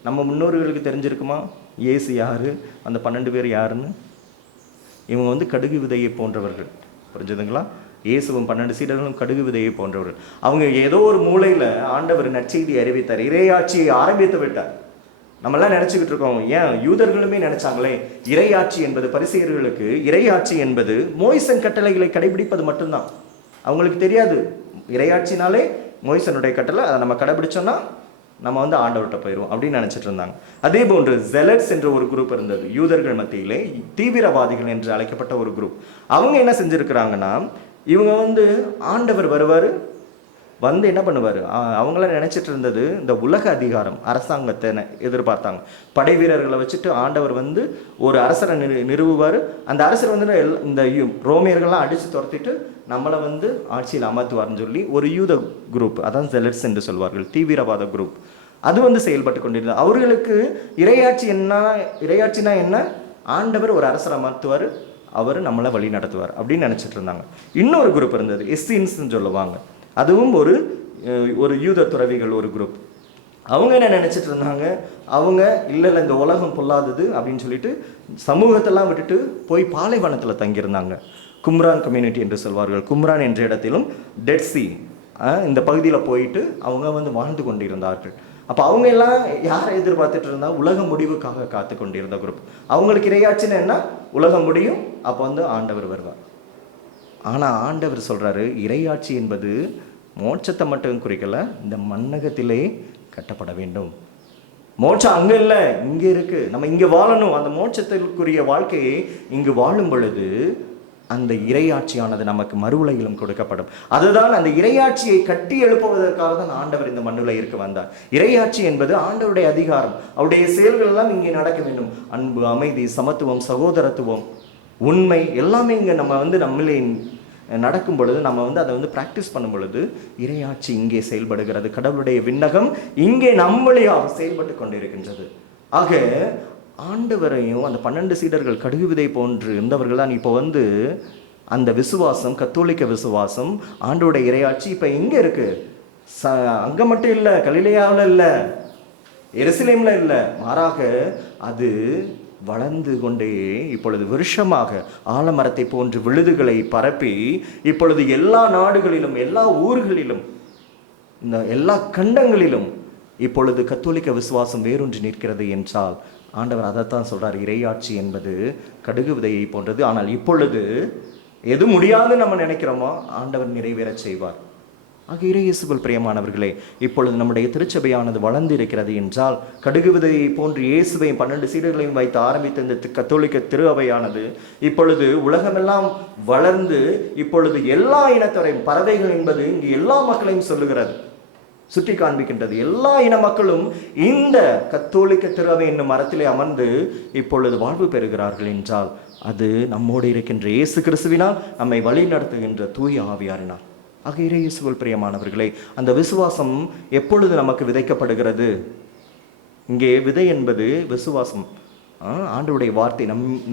நம்ம முன்னோர்களுக்கு தெரிஞ்சிருக்குமா இயேசு யார், அந்த 12 பேர் யாருன்னு? இவங்க கடுகு விதையை போன்றவர்கள். புரிஞ்சுதுங்களா? இயேசுவும் 12 சீடர்களும் கடுகு விதையை போன்றவர்கள். அவங்க ஏதோ ஒரு மூலையில் ஆண்டவர் நற்செய்தி அறிவித்தார், இறையாட்சியை ஆரம்பித்து விட்டார். நம்மெல்லாம் நினச்சிக்கிட்டு இருக்கோம், ஏன் யூதர்களுமே நினைச்சாங்களே இறையாட்சி என்பது, பரிசேயர்களுக்கு இறையாட்சி என்பது மோய்சன் கட்டளைகளை கடைபிடிப்பது மட்டும்தான். அவங்களுக்கு தெரியாது இறையாட்சினாலே மோய்சனுடைய கட்டளை, அதை நம்ம கடைபிடிச்சோம்னா நம்ம ஆண்டவர்கிட்ட போயிடுவோம் அப்படின்னு நினச்சிட்டு இருந்தாங்க. அதே போன்று ஜெலட்ஸ் என்ற ஒரு குரூப் இருந்தது யூதர்கள் மத்தியிலே, தீவிரவாதிகள் என்று அழைக்கப்பட்ட ஒரு குரூப். அவங்க என்ன செஞ்சுருக்கிறாங்கன்னா, இவங்க ஆண்டவர் வருவார், என்ன பண்ணுவார், அவங்களாம் நினச்சிட்டு இருந்தது இந்த உலக அதிகாரம், அரசாங்கத்தை எதிர்பார்த்தாங்க. படை வீரர்களை வச்சுட்டு ஆண்டவர் ஒரு அரசரை நிறுவுவார். அந்த அரசர் இந்த ரோமியர்கள்லாம் அடித்து துரத்திட்டு நம்மளை ஆட்சியில் அமர்த்துவார்னு சொல்லி ஒரு யூத குரூப், அதான் ஜெலட்ஸ் என்று சொல்வார்கள், தீவிரவாத குரூப், அது செயல்பட்டு கொண்டிருந்தது. அவர்களுக்கு இறையாட்சினா என்ன, ஆண்டவர் ஒரு அரசரை அமர்த்துவார், அவர் நம்மளை வழி நடத்துவார் அப்படின்னு நினச்சிட்டு இருந்தாங்க. இன்னொரு குரூப் இருந்தது, எஸ்ஸின்ஸ்ன்னு சொல்லுவாங்க. அதுவும் ஒரு யூத துறவிகள் ஒரு குரூப். அவங்க என்ன நினச்சிட்டு இருந்தாங்க, அவங்க இல்லை இந்த உலகம் பொல்லாதது அப்படின்னு சொல்லிட்டு சமூகத்தெல்லாம் விட்டுட்டு போய் பாலைவனத்தில் தங்கியிருந்தாங்க. கும்ரான் கம்யூனிட்டி என்று சொல்வார்கள். கும்ரான் என்ற இடத்திலும் டெட் சி இந்த பகுதியில் போயிட்டு அவங்க வாழ்ந்து கொண்டிருந்தார்கள். அப்போ அவங்க எல்லாம் யாரை எதிர்பார்த்துட்டு இருந்தா, உலக முடிவுக்காக காத்து கொண்டிருந்த குரூப். அவங்களுக்கு இறையாட்சின்னு என்ன, உலகம் முடியும், அப்போ ஆண்டவர் வருவார். ஆனால் ஆண்டவர் சொல்கிறாரு, இறையாட்சி என்பது மோட்சத்தை மட்டும் குறிக்கல, இந்த மண்ணகத்திலே கட்டப்பட வேண்டும். மோட்சம் அங்கே இல்லை, இங்கே இருக்கு. நம்ம இங்கே வாழணும். அந்த மோட்சத்திற்குரிய வாழ்க்கையை இங்கு வாழும் பொழுது அந்த இறையாட்சியானது நமக்கு மறு உலகிலும் கொடுக்கப்படும். அதுதான் அந்த இறையாட்சியை கட்டி எழுப்புவதற்காக தான் ஆண்டவர் இந்த மண்ணுலகிற்கு வந்தார். இறையாட்சி என்பது ஆண்டவருடைய அதிகாரம், அவருடைய செயல்கள் எல்லாம் இங்கே நடக்க வேண்டும். அன்பு, அமைதி, சமத்துவம், சகோதரத்துவம், உண்மை எல்லாமே இங்கே நம்ம நம்மளே நடக்கும் பொழுது, நம்ம அதை ப்ராக்டிஸ் பண்ணும் பொழுது இறையாட்சி இங்கே செயல்படுகிறது. கடவுளுடைய விண்ணகம் இங்கே நம்மளையாக செயல்பட்டு கொண்டிருக்கின்றது. ஆக ஆண்டவரையும் அந்த 12 சீடர்கள் கடுகு விதை போன்று இருந்தவர்கள் தான் இப்போ அந்த விசுவாசம், கத்தோலிக்க விசுவாசம், ஆண்டோடைய இறையாட்சி இப்போ எங்கே இருக்கு? அங்கே மட்டும் இல்லை, கலிலேயாவில் இல்லை, எருசலேமில் இல்லை, மாறாக அது வளர்ந்து கொண்டே இப்பொழுது வருஷமாக ஆலமரத்தை போன்று விழுதுகளை பரப்பி இப்பொழுது எல்லா நாடுகளிலும், எல்லா ஊர்களிலும், இந்த எல்லா கண்டங்களிலும் இப்பொழுது கத்தோலிக்க விசுவாசம் வேரூன்றி நிற்கிறது என்றால் ஆண்டவர் அதைத்தான் சொல்றார். இறையாட்சி என்பது கடுகு விதையை போன்றது. ஆனால் இப்பொழுது எது முடியாதுன்னு நம்ம நினைக்கிறோமோ ஆண்டவர் நிறைவேறச் செய்வார். ஆக இறையேசுவில் பிரியமானவர்களே, இப்பொழுது நம்முடைய திருச்சபையானது வளர்ந்து இருக்கிறது என்றால், கடுகு விதையை போன்று இயேசுவையும் 12 சீடர்களையும் வைத்து ஆரம்பித்த இந்த கத்தோலிக்க திரு அவையானது இப்பொழுது உலகமெல்லாம் வளர்ந்து இப்பொழுது எல்லா இனத்தவரையும், பறவைகள் என்பது இங்கு எல்லா மக்களையும் சொல்லுகிறது, சுட்டி காண்பிக்கின்றது. எல்லா இன மக்களும் இந்த கத்தோலிக்க திரு அவை என்னும் மரத்திலே அமர்ந்து இப்பொழுது வாழ்வு பெறுகிறார்கள் என்றால் அது நம்மோடு இருக்கின்ற இயேசு கிறிஸ்துவினால் நம்மை வழி நடத்துகின்ற தூய ஆவியாரினால். ஆக இறையேசுவில் பிரியமானவர்களே, அந்த விசுவாசம் எப்பொழுது நமக்கு விதைக்கப்படுகிறது? இங்கே விதை என்பது விசுவாசம், ஆண்டவருடைய வார்த்தை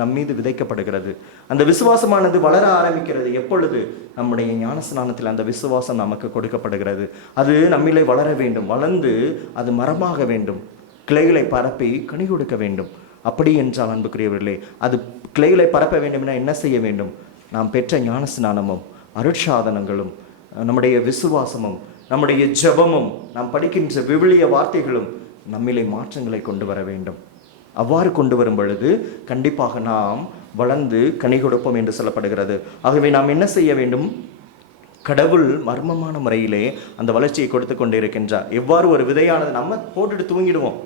நம்மீது விதைக்கப்படுகிறது. அந்த விசுவாசமானது வளர ஆரம்பிக்கிறது எப்பொழுது? நம்முடைய ஞானஸ்நானத்தில் அந்த விசுவாசம் நமக்கு கொடுக்கப்படுகிறது. அது நம்மிலே வளர வேண்டும், வளர்ந்து அது மரமாக வேண்டும், கிளைகளை பரப்பி கனி கொடுக்க வேண்டும். அப்படி என்றால் அன்புக்குரியவர்களே, அது கிளைகளை பரப்ப வேண்டும்னா என்ன செய்ய வேண்டும்? நாம் பெற்ற ஞானஸ்நானமும் அருட்சாதனங்களும் நம்முடைய விசுவாசமும் நம்முடைய ஜெபமும் நாம் படிக்கின்ற விவிலிய வார்த்தைகளும் நம்மிலே மாற்றங்களை கொண்டு வர வேண்டும். அவ்வாறு கொண்டு வரும் பொழுது கண்டிப்பாக நாம் வளர்ந்து கனி கொடுப்போம் என்று சொல்லப்படுகிறது. ஆகவே நாம் என்ன செய்ய வேண்டும்? கடவுள் மர்மமான முறையிலே அந்த வளர்ச்சியை கொடுத்து கொண்டே இருக்கின்றார். எவ்வாறு ஒரு விதையானது நம்ம போட்டுட்டு தூங்கிடுவோம்,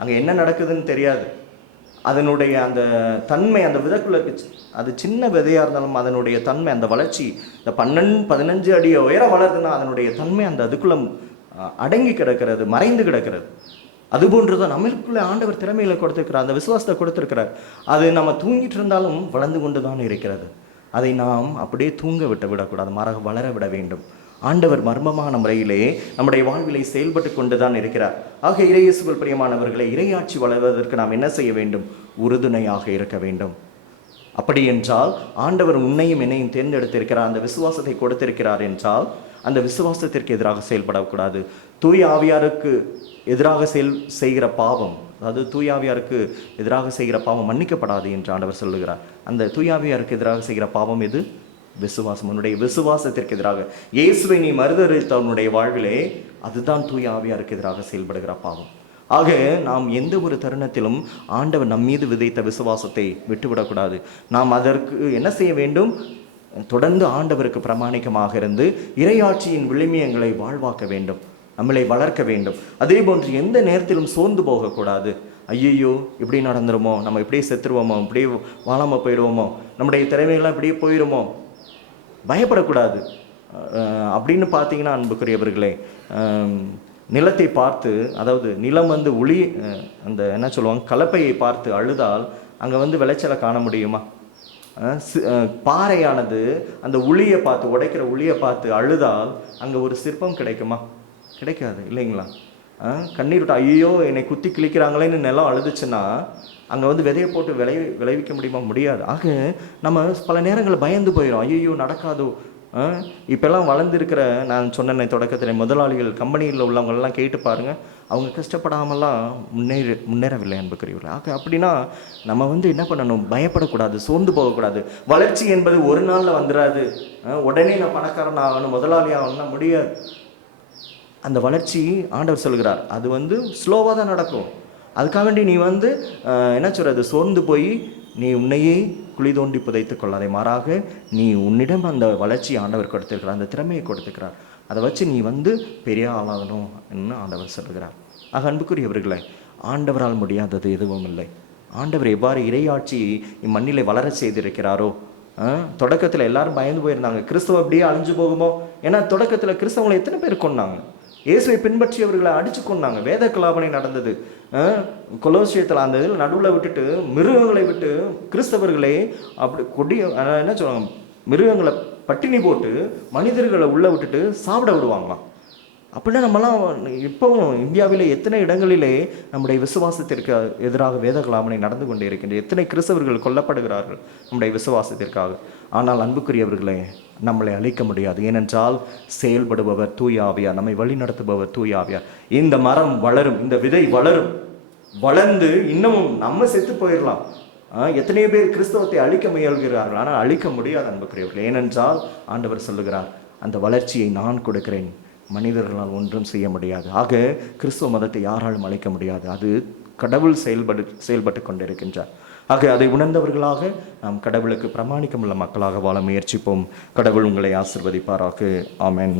அங்கே என்ன நடக்குதுன்னு தெரியாது. அதனுடைய அந்த தன்மை அந்த விதைக்குள்ள அது சின்ன விதையாக இருந்தாலும் அதனுடைய தன்மை அந்த வளர்ச்சி இந்த 12-15 அடி உயரம் வளருதுன்னா அதனுடைய தன்மை அந்த அதுக்குள்ள அடங்கி கிடக்கிறது, மறைந்து கிடக்கிறது. அதுபோன்றுதான் நம்மளுக்குள்ள ஆண்டவர் திறமையில கொடுத்திருக்கிறார், அந்த விசுவாசத்தை கொடுத்திருக்கிறார். அது நம்ம தூங்கிட்டு இருந்தாலும் வளர்ந்து கொண்டு தான் இருக்கிறது. அதை நாம் அப்படியே தூங்க விடக்கூடாது, மாறாக வளர விட வேண்டும். ஆண்டவர் மர்மமான முறையிலே நம்முடைய வாழ்விலை செயல்பட்டு கொண்டு தான் இருக்கிறார். ஆக இறையேசுவில் பிரியமானவர்களை, இறையாட்சி வளர்வதற்கு நாம் என்ன செய்ய வேண்டும்? உறுதுணையாக இருக்க வேண்டும். அப்படி என்றால் ஆண்டவர் உன்னையும் என்னையும் தேர்ந்தெடுத்திருக்கிறார், அந்த விசுவாசத்தை கொடுத்திருக்கிறார் என்றால் அந்த விசுவாசத்திற்கு எதிராக செயல்படக்கூடாது. தூய ஆவியாருக்கு எதிராக செய்கிற பாவம், அதாவது தூய ஆவியாருக்கு எதிராக செய்கிற பாவம் மன்னிக்கப்படாது என்று ஆண்டவர் சொல்லுகிறார். அந்த தூய ஆவியாருக்கு எதிராக செய்கிற பாவம் எது? விசுவாசம். உன்னுடைய விசுவாசத்திற்கு எதிராக இயேசுவை நீ மறுதலித்த உன்னுடைய வாழ்விலே அதுதான் தூய ஆவியாருக்கு எதிராக செயல்படுகிற பாவம். ஆக நாம் எந்த ஒரு தருணத்திலும் ஆண்டவர் நம் மீது விதைத்த விசுவாசத்தை விட்டுவிடக்கூடாது. நாம் அதற்கு என்ன செய்ய வேண்டும்? தொடர்ந்து ஆண்டவருக்கு பிரமாணிக்கமாக இருந்து இறையாட்சியின் விழுமியங்களை வாழ்வாக்க வேண்டும், நம்மளை வளர்க்க வேண்டும். அதே போன்று எந்த நேரத்திலும் சோர்ந்து போகக்கூடாது. ஐயோ இப்படி நடந்துருமோ, நம்ம இப்படியே செத்துருவோமோ, இப்படியே வாழாமல் போயிடுவோமோ, நம்முடைய திறமைகள்லாம் இப்படியே போயிடுமோ, பயப்படக்கூடாது. அப்படின்னு பார்த்தீங்கன்னா அன்புக்குரியவர்களே, நிலத்தை பார்த்து, அதாவது நிலம் வந்து அந்த என்ன சொல்லுவாங்க, கலப்பையை பார்த்து அழுதால் அங்கே விளைச்சலை காண முடியுமா? பாறையானது அந்த உளியை பார்த்து, உடைக்கிற உளியை பார்த்து அழுதால் அங்கே ஒரு சிற்பம் கிடைக்குமா? கிடைக்காது, இல்லைங்களா? கண்ணீர் விட்டு ஐயோ என்னை குத்தி கிழிக்கிறாங்களேன்னு நிலம் அழுதுச்சுன்னா அங்கே விதையை போட்டு விளைவிக்க முடியுமா? முடியாது. ஆக நம்ம பல நேரங்களில் பயந்து போயிடும், ஐயோ நடக்காதோ. இப்போல்லாம் வளர்ந்துருக்கிற, நான் சொன்ன தொடக்கத்தில் முதலாளிகள் கம்பெனியில் உள்ளவங்களெல்லாம் கேட்டு பாருங்கள், அவங்க கஷ்டப்படாமலாம் முன்னேறவில்லை அன்புக்குரியவர்கள். ஆக அப்படின்னா நம்ம என்ன பண்ணணும்? பயப்படக்கூடாது, சோர்ந்து போகக்கூடாது. வளர்ச்சி என்பது ஒரு நாளில் வந்துடாது. உடனே நான் பணக்காரன் ஆகணும், முதலாளி ஆகணும்னா முடியாது. அந்த வளர்ச்சி ஆண்டவர் சொல்கிறார், அது ஸ்லோவாக தான் நடக்கும். அதுக்காக வேண்டி நீ என்ன சொல்கிறது, சோர்ந்து போய் நீ உன்னையே குழி தோண்டி புதைத்து கொள்ளாதே. மாறாக நீ உன்னிடம் அந்த வளர்ச்சி ஆண்டவர் கொடுத்திருக்கிறார், அந்த திறமையை கொடுத்துக்கிறார். அதை வச்சு நீ பெரிய ஆளாகணும் என்று ஆண்டவர் சொல்கிறார். ஆக அன்புக்குரியவர்களே, ஆண்டவரால் முடியாதது எதுவும் இல்லை. ஆண்டவர் எவ்வாறு இறையாட்சி இம்மண்ணிலே வளர செய்திருக்கிறாரோ, தொடக்கத்தில் எல்லாரும் பயந்து போயிருந்தாங்க, கிறிஸ்தவம் அப்படியே அழிஞ்சு போகுமோ. ஏன்னா தொடக்கத்தில் கிறிஸ்தவங்களை எத்தனை பேர் கொன்னாங்க, இயேசுவை பின்பற்றியவர்களை அடிச்சு கொண்டாங்க, வேத கலாபனை நடந்தது. கொலோசியத்தில் அந்த இதில் நடுவில் விட்டுட்டு மிருகங்களை விட்டு கிறிஸ்தவர்களே அப்படி என்ன சொல்லுவாங்க, மிருகங்களை பட்டினி போட்டு மனிதர்களை உள்ளே விட்டுட்டு சாப்பிட விடுவாங்களாம். அப்படின்னா நம்மலாம் இப்போவும் இந்தியாவிலே எத்தனை இடங்களிலே நம்முடைய விசுவாசத்திற்கு எதிராக வேத கலாபனை நடந்து கொண்டே இருக்கின்ற எத்தனை கிறிஸ்தவர்கள் கொல்லப்படுகிறார்கள் நம்முடைய விசுவாசத்திற்காக. ஆனால் அன்புக்குரியவர்களே, நம்மளை அழிக்க முடியாது. ஏனென்றால் செயல்படுபவர் தூய ஆவியார், நம்மை வழி நடத்துபவர் தூய ஆவியார். இந்த மரம் வளரும், இந்த விதை வளரும், வளர்ந்து இன்னமும் நம்ம செத்து போயிடலாம். எத்தனையோ பேர் கிறிஸ்தவத்தை அழிக்க முயல்கிறார்கள், ஆனால் அழிக்க முடியாது அன்புக்குரியவர்கள். ஏனென்றால் ஆண்டவர் சொல்லுகிறார், அந்த வளர்ச்சியை நான் கொடுக்கிறேன், மனிதர்களால் ஒன்றும் செய்ய முடியாது. ஆக கிறிஸ்துவ மதத்தை யாராலும் அழைக்க முடியாது, அது கடவுள் செயல்பட்டு கொண்டிருக்கின்றார். ஆக அதை உணர்ந்தவர்களாக நாம் கடவுளுக்கு பிரமாணிக்கமுள்ள மக்களாக வாழ முயற்சிப்போம். கடவுள் உங்களை ஆசிர்வதிப்பாராக. ஆமென்.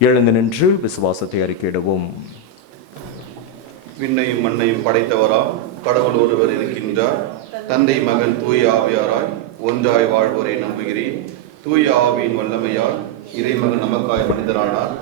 எழுந்து நின்று விசுவாசத்தை அறிக்கையிடுவோம். விண்ணையும் மண்ணையும் படைத்தவரா கடவுள் ஒருவர் இருக்கின்றார். தந்தை மகன் தூய ஆவியாராய் ஒன்றாய் வாழ்வோரை நம்புகிறேன். தூய ஆவியின் வல்லமையால் இறைமகன் நமக்காய் மனிதரானார்.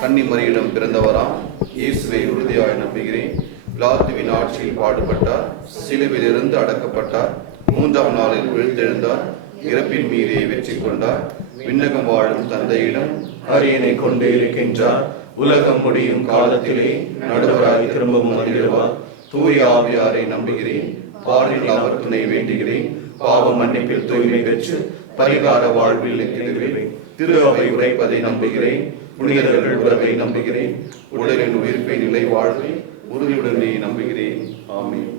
கன்னிமரியிடம் பிறந்தவராம் இயேசுவை உறுதியாய் நம்புகிறேன். பிலாத்துவின் ஆட்சியில் பாடுபட்டார், சிலுவிலிருந்து அடக்கப்பட்டார், 3ஆம் நாளில் விழுத்தெழுந்தார், இறப்பின் மீதே வெற்றி கொண்டார், விண்ணகம் வாழும் தந்தையிடம் அரியணை கொண்டு இருக்கின்றார். உலகம் முடியும் காலத்திலே நடுவராய் திரும்பவும் வருகிறார். தூய ஆவியாரை நம்புகிறேன். பாலில் அவர் துணை வேண்டுகிறேன். பாவ மன்னிப்பில் தூய்மை பெற்று பரிகார வாழ்வில் இருக்கிறேன். திரு அவை உரைப்பதை நம்புகிறேன். புனிதர்கள் உறவை நம்புகிறேன். உடலின் உயிர்ப்பை நிலை வாழ்வை உறுதியுடனே நம்புகிறேன். ஆமென்.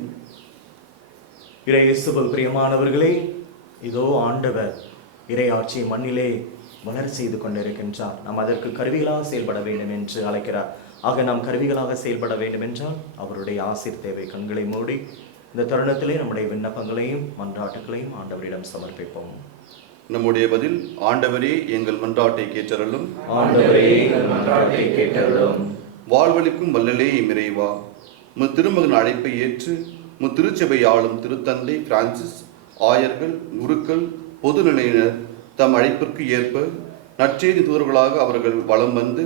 இறையேசுவில் பிரியமானவர்களே, இதோ ஆண்டவர் இறையாட்சி மண்ணிலே வளர செய்து கொண்டிருக்கின்றார். நாம் அதற்கு கருவிகளாக செயல்பட வேண்டும் என்று அழைக்கிறார். ஆக நாம் கருவிகளாக செயல்பட வேண்டும் என்றால் அவருடைய ஆசீர் தேவை. கண்களை மூடி இந்த தருணத்திலே நம்முடைய விண்ணப்பங்களையும் மன்றாட்டுகளையும் ஆண்டவரிடம் சமர்ப்பிப்போம். நம்முடைய பதில்: ஆண்டவரே எங்கள் மன்றாட்டை கேட்டருளும். ஆண்டவரே எங்கள் மன்றாட்டை கேட்டருளும். வாழ்வளிக்கும் வல்லலே இறைவா, உமது திருமகன் அழைப்பை ஏற்று உமது திருச்சபை ஆளும் திருத்தந்தை பிரான்சிஸ், ஆயர்கள், குருக்கள், பொதுநிலையினர் தம் அழைப்பிற்கு ஏற்ப நற்செய்தி தூதர்களாக அவர்கள் வலம் வந்து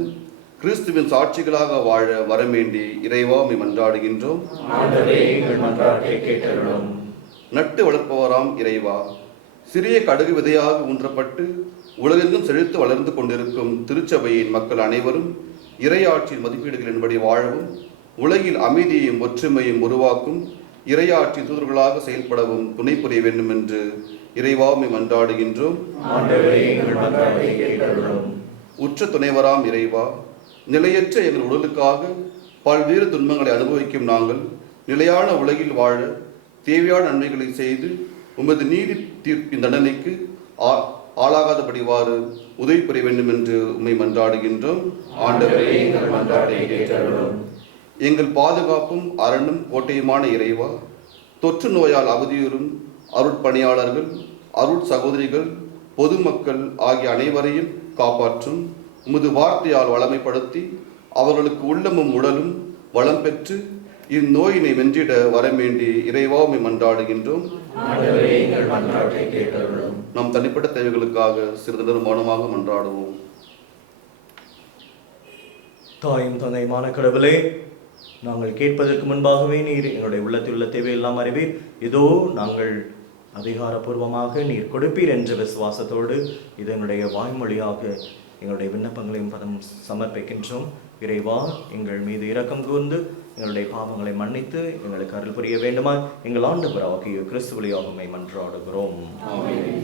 கிறிஸ்துவின் சாட்சிகளாக வாழ வரவேண்டி இறைவா உம்மை மன்றாடுகின்றோம். நட்டு வளர்ப்பவராம் இறைவா, சிறிய கடுகு விதையாக ஊன்றப்பட்டு உலகெங்கும் செழித்து வளர்ந்து கொண்டிருக்கும் திருச்சபையின் மக்கள் அனைவரும் இறையாட்சியின் மதிப்பீடுகளின்படி வாழவும் உலகில் அமைதியையும் ஒற்றுமையும் உருவாக்கும் இறையாட்சி தூதர்களாக செயல்படவும் துணை புரிய வேண்டும் என்று இறைவா உம்மை மன்றாடுகின்றோம். உற்ற துணைவராம் இறைவா, நிலையற்ற எங்கள் உடலுக்காக பல்வேறு துன்பங்களை அனுபவிக்கும் நாங்கள் நிலையான உலகில் வாழ தேவையான நன்மைகளை செய்து உமது நீதி தீர்ப்பின் தண்டனைக்கு ஆளாகாதபடிவாறு உதவி புரிய வேண்டும் என்று உம்மை மன்றாடுகின்றோம். ஆண்டவரே, எங்கள் மன்றாட்டை கேட்டருளும். எங்கள் பாதுகாப்பும் அரணும் கோட்டையுமான இறைவா, தொற்று நோயால் அவதியுறும் அருட்பணியாளர்கள், அருட் சகோதரிகள், பொதுமக்கள் ஆகிய அனைவரையும் காப்பாற்றும் உமது வார்த்தையால் வளமைப்படுத்தி அவர்களுக்கு உள்ளமும் உடலும் வளம் பெற்று இந்நோயினை வென்றிட வரவேண்டி இறைவா உம்மை மன்றாடுகின்றோம். நம் தனிப்பட்ட தேவைகளுக்காக சிறிது நேரம் மௌனமாக மன்றாடுவோம். தாயும் தந்தையுமான கடவுளே, நாங்கள் கேட்பதற்கு முன்பாகவே நீர் எங்களுடைய உள்ளத்தில் உள்ள தேவையெல்லாம் அறிவீர். இதோ நாங்கள் அதிகாரப்பூர்வமாக நீர் கொடுப்பீர் என்ற விசுவாசத்தோடு இதனுடைய வாய்மொழியாக எங்களுடைய விண்ணப்பங்களையும் பதம் சமர்ப்பிக்கின்றோம். இறைவா, எங்கள் மீது இரக்கம் கூர்ந்து எங்களுடைய பாவங்களை மன்னித்து எங்களுக்கு அருள் புரிய வேண்டுமா எங்கள் ஆண்டவராகிய கிறிஸ்து வழியாக உம்மை மன்றாடுகிறோம். ஆமென்.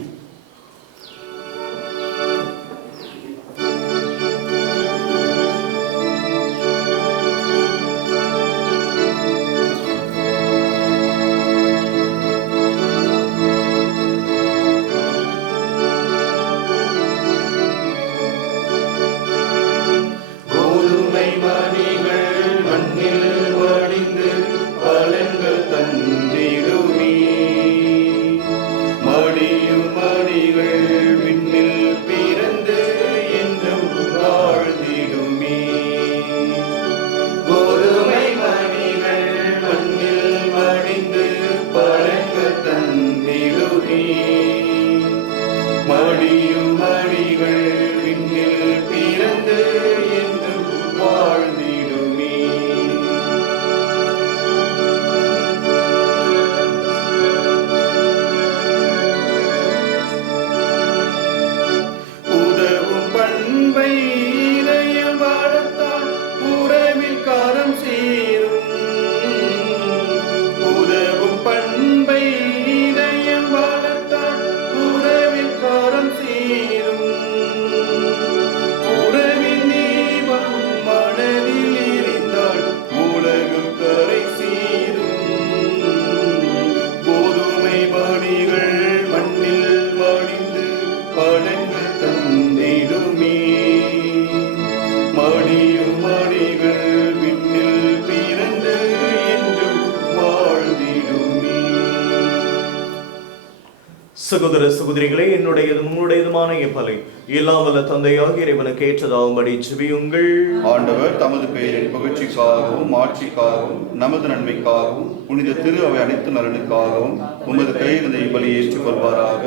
சகோதர சகோதரிகளே, என்னுடையதும் உங்களுடையதுமான எப்பலை எல்லாம் வல்ல தந்தையாக இறைவனுக்கு ஏற்றதாகும்படி ஜெபியுங்கள். ஆண்டவர் தமது பெயரின் புகழ்ச்சிக்காகவும் ஆட்சிக்காகவும் நமது நன்மைக்காகவும் புனித திரு அவை அனைத்து நலனுக்காகவும் உமது கையிலிருந்த இப்பலி ஏற்றுக்கொள்வாராக.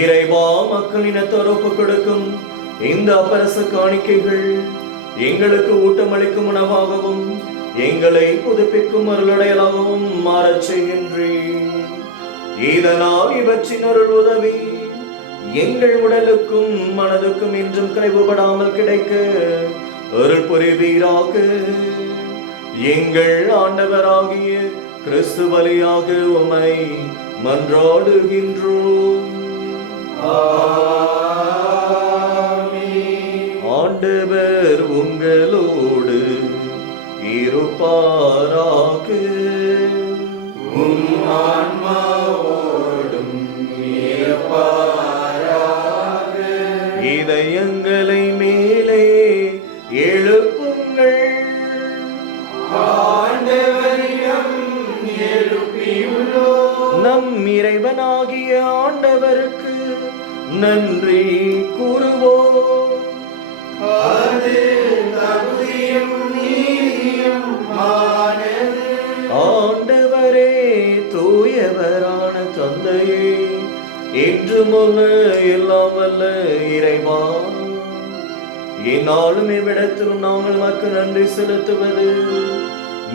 இறைவா, மக்களினத்தார் ஒப்புக் கொடுக்கும் இந்த அப்பரச காணிக்கைகள் எங்களுக்கு ஊட்டமளிக்கும் உணவாகவும் எங்களை புதுப்பிக்கும் அருளடையலாகவும் மாறச் செய்கின்றேன். இதனால் இவற்றின் அருள் உதவி எங்கள் உடலுக்கும் மனதுக்கும் என்றும் கைவுபடாமல் கிடைக்க அருள் புரிவீராக. எங்கள் ஆண்டவராகிய கிறிஸ்து வழியாக உம்மை மன்றாடுகின்றோம். ஆண்டவர் உங்களோடு இருப்பாராக. உம் ஆன்மாவோடும் இருப்பாராக. இதயங்களை மேலே எழுப்புங்கள். ஆண்டவரிடம் எழுப்பியுள்ளோம். நம் இறைவனாகிய ஆண்டவருக்கு நன்றி கூறுவோம். அது தகுதியும் நீதியும் ஆனது. ஆண்டவரே, தூயவரான தந்தையே, என்றுமுள்ள எல்லாம் வல்ல இறைவா, என்னாலும் இவ்விடத்திலும் நாங்கள் உமக்கு நன்றி செலுத்துவது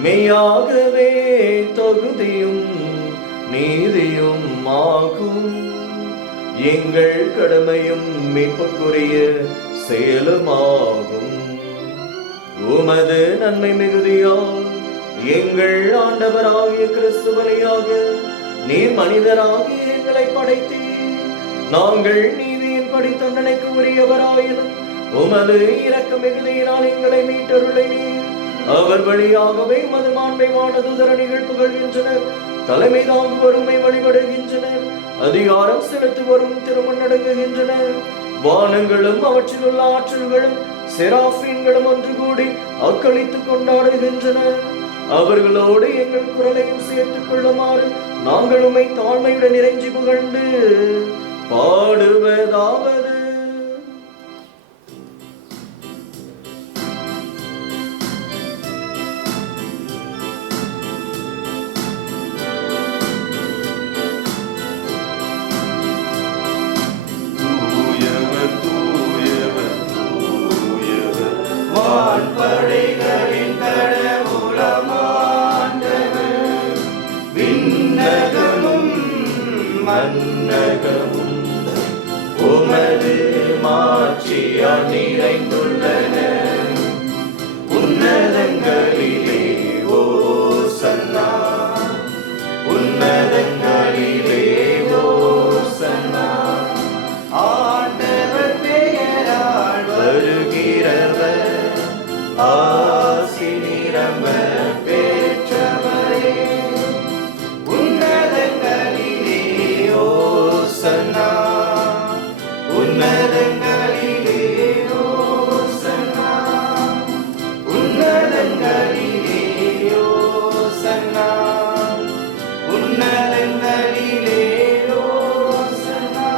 மெய்யாகவே தகுதியும் நீதியும் ஆகும். எங்கள் கடமையும் மீட்புக்குரிய செயலுமாகும். உமது நன்மை மிகுதியால் எங்கள் ஆண்டவராகிய கிறிஸ்து வழியாக நீர் மனிதராகிய எங்களை படைத்தீர். நாங்கள் நீதியின் படி தண்டனைக்கு உரியவராயினும் உமது இரக்க மிகுதியினால் எங்களை மீட்டருளினீர். அவர் வழியாகவே உமது மாண்பை வானதுதர நிகழ்ப்புகள்கின்றனர். தலைமை தாங்கு வறுமை வழிபடுகின்றனர். அதிகாரம் செலுத்துவரும் திருமணடங்குகின்றனர். வானங்களும் அவற்றில் உள்ள ஆற்றல்களும் செராஃபீன்களும் ஒன்று கூடி அக்களித்துக் கொண்டாடுகின்றனர். அவர்களோடு எங்கள் குரலையும் சேர்த்துக் கொள்ளுமாறு நாங்கள் உம்மை தாழ்மையுடன் இறைஞ்சி புகழ்ந்து பாடுவதாவது. வான்படைகளின் கடவுளமாண்டவர், விண்ணகமும் மன்னகமும் உமது மாட்சியால் நிறைந்துள்ளன. உன்னதங்களிலே ஓசன்னா, உன்னதங்களிலே ஓசன்னா. ஆண்டவர் பெயரால் வருகிறவர், ஆசி நிரம்ப பெற்றவரே. உன்னதங்களிலே ஓசன்னா, உன்னதங்களிலே ஓசன்னா, உன்னதங்களிலே ஓசன்னா, உன்னதங்களிலே ஓசன்னா.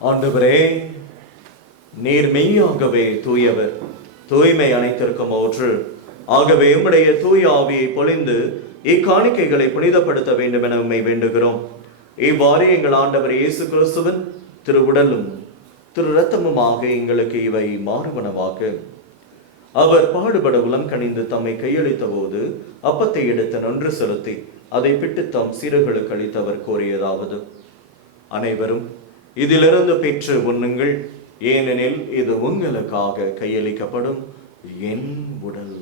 ஆண்டவரே, நீர் மெய்யாகவே தூயவர், தூய்மை அனைத்திற்கும் ஊற்று. ஆகவே உம்முடைய தூய ஆவியை பொழிந்து இக்காணிக்கைகளை புனிதப்படுத்த வேண்டும் என உம்மை வேண்டுகிறோம். இவ்வாறு எங்கள் ஆண்டவர் இயேசு கிறிஸ்துவின் திரு உடலும் திரு இரத்தமுமாக எங்களுக்கு இவை மாறுவனவாக. அவர் பாடுபட உளம் கனிந்து தம்மை கையளித்த போது அப்பத்தை எடுத்து நன்று செலுத்தி அதை பிட்டு தம் சீடர்களுக்கு அளித்தவர் கூறியதாவது: அனைவரும் இதிலிருந்து பெற்று உண்ணுங்கள், ஏனெனில் இது உங்களுக்காக கையளிக்கப்படும் என் உடல்.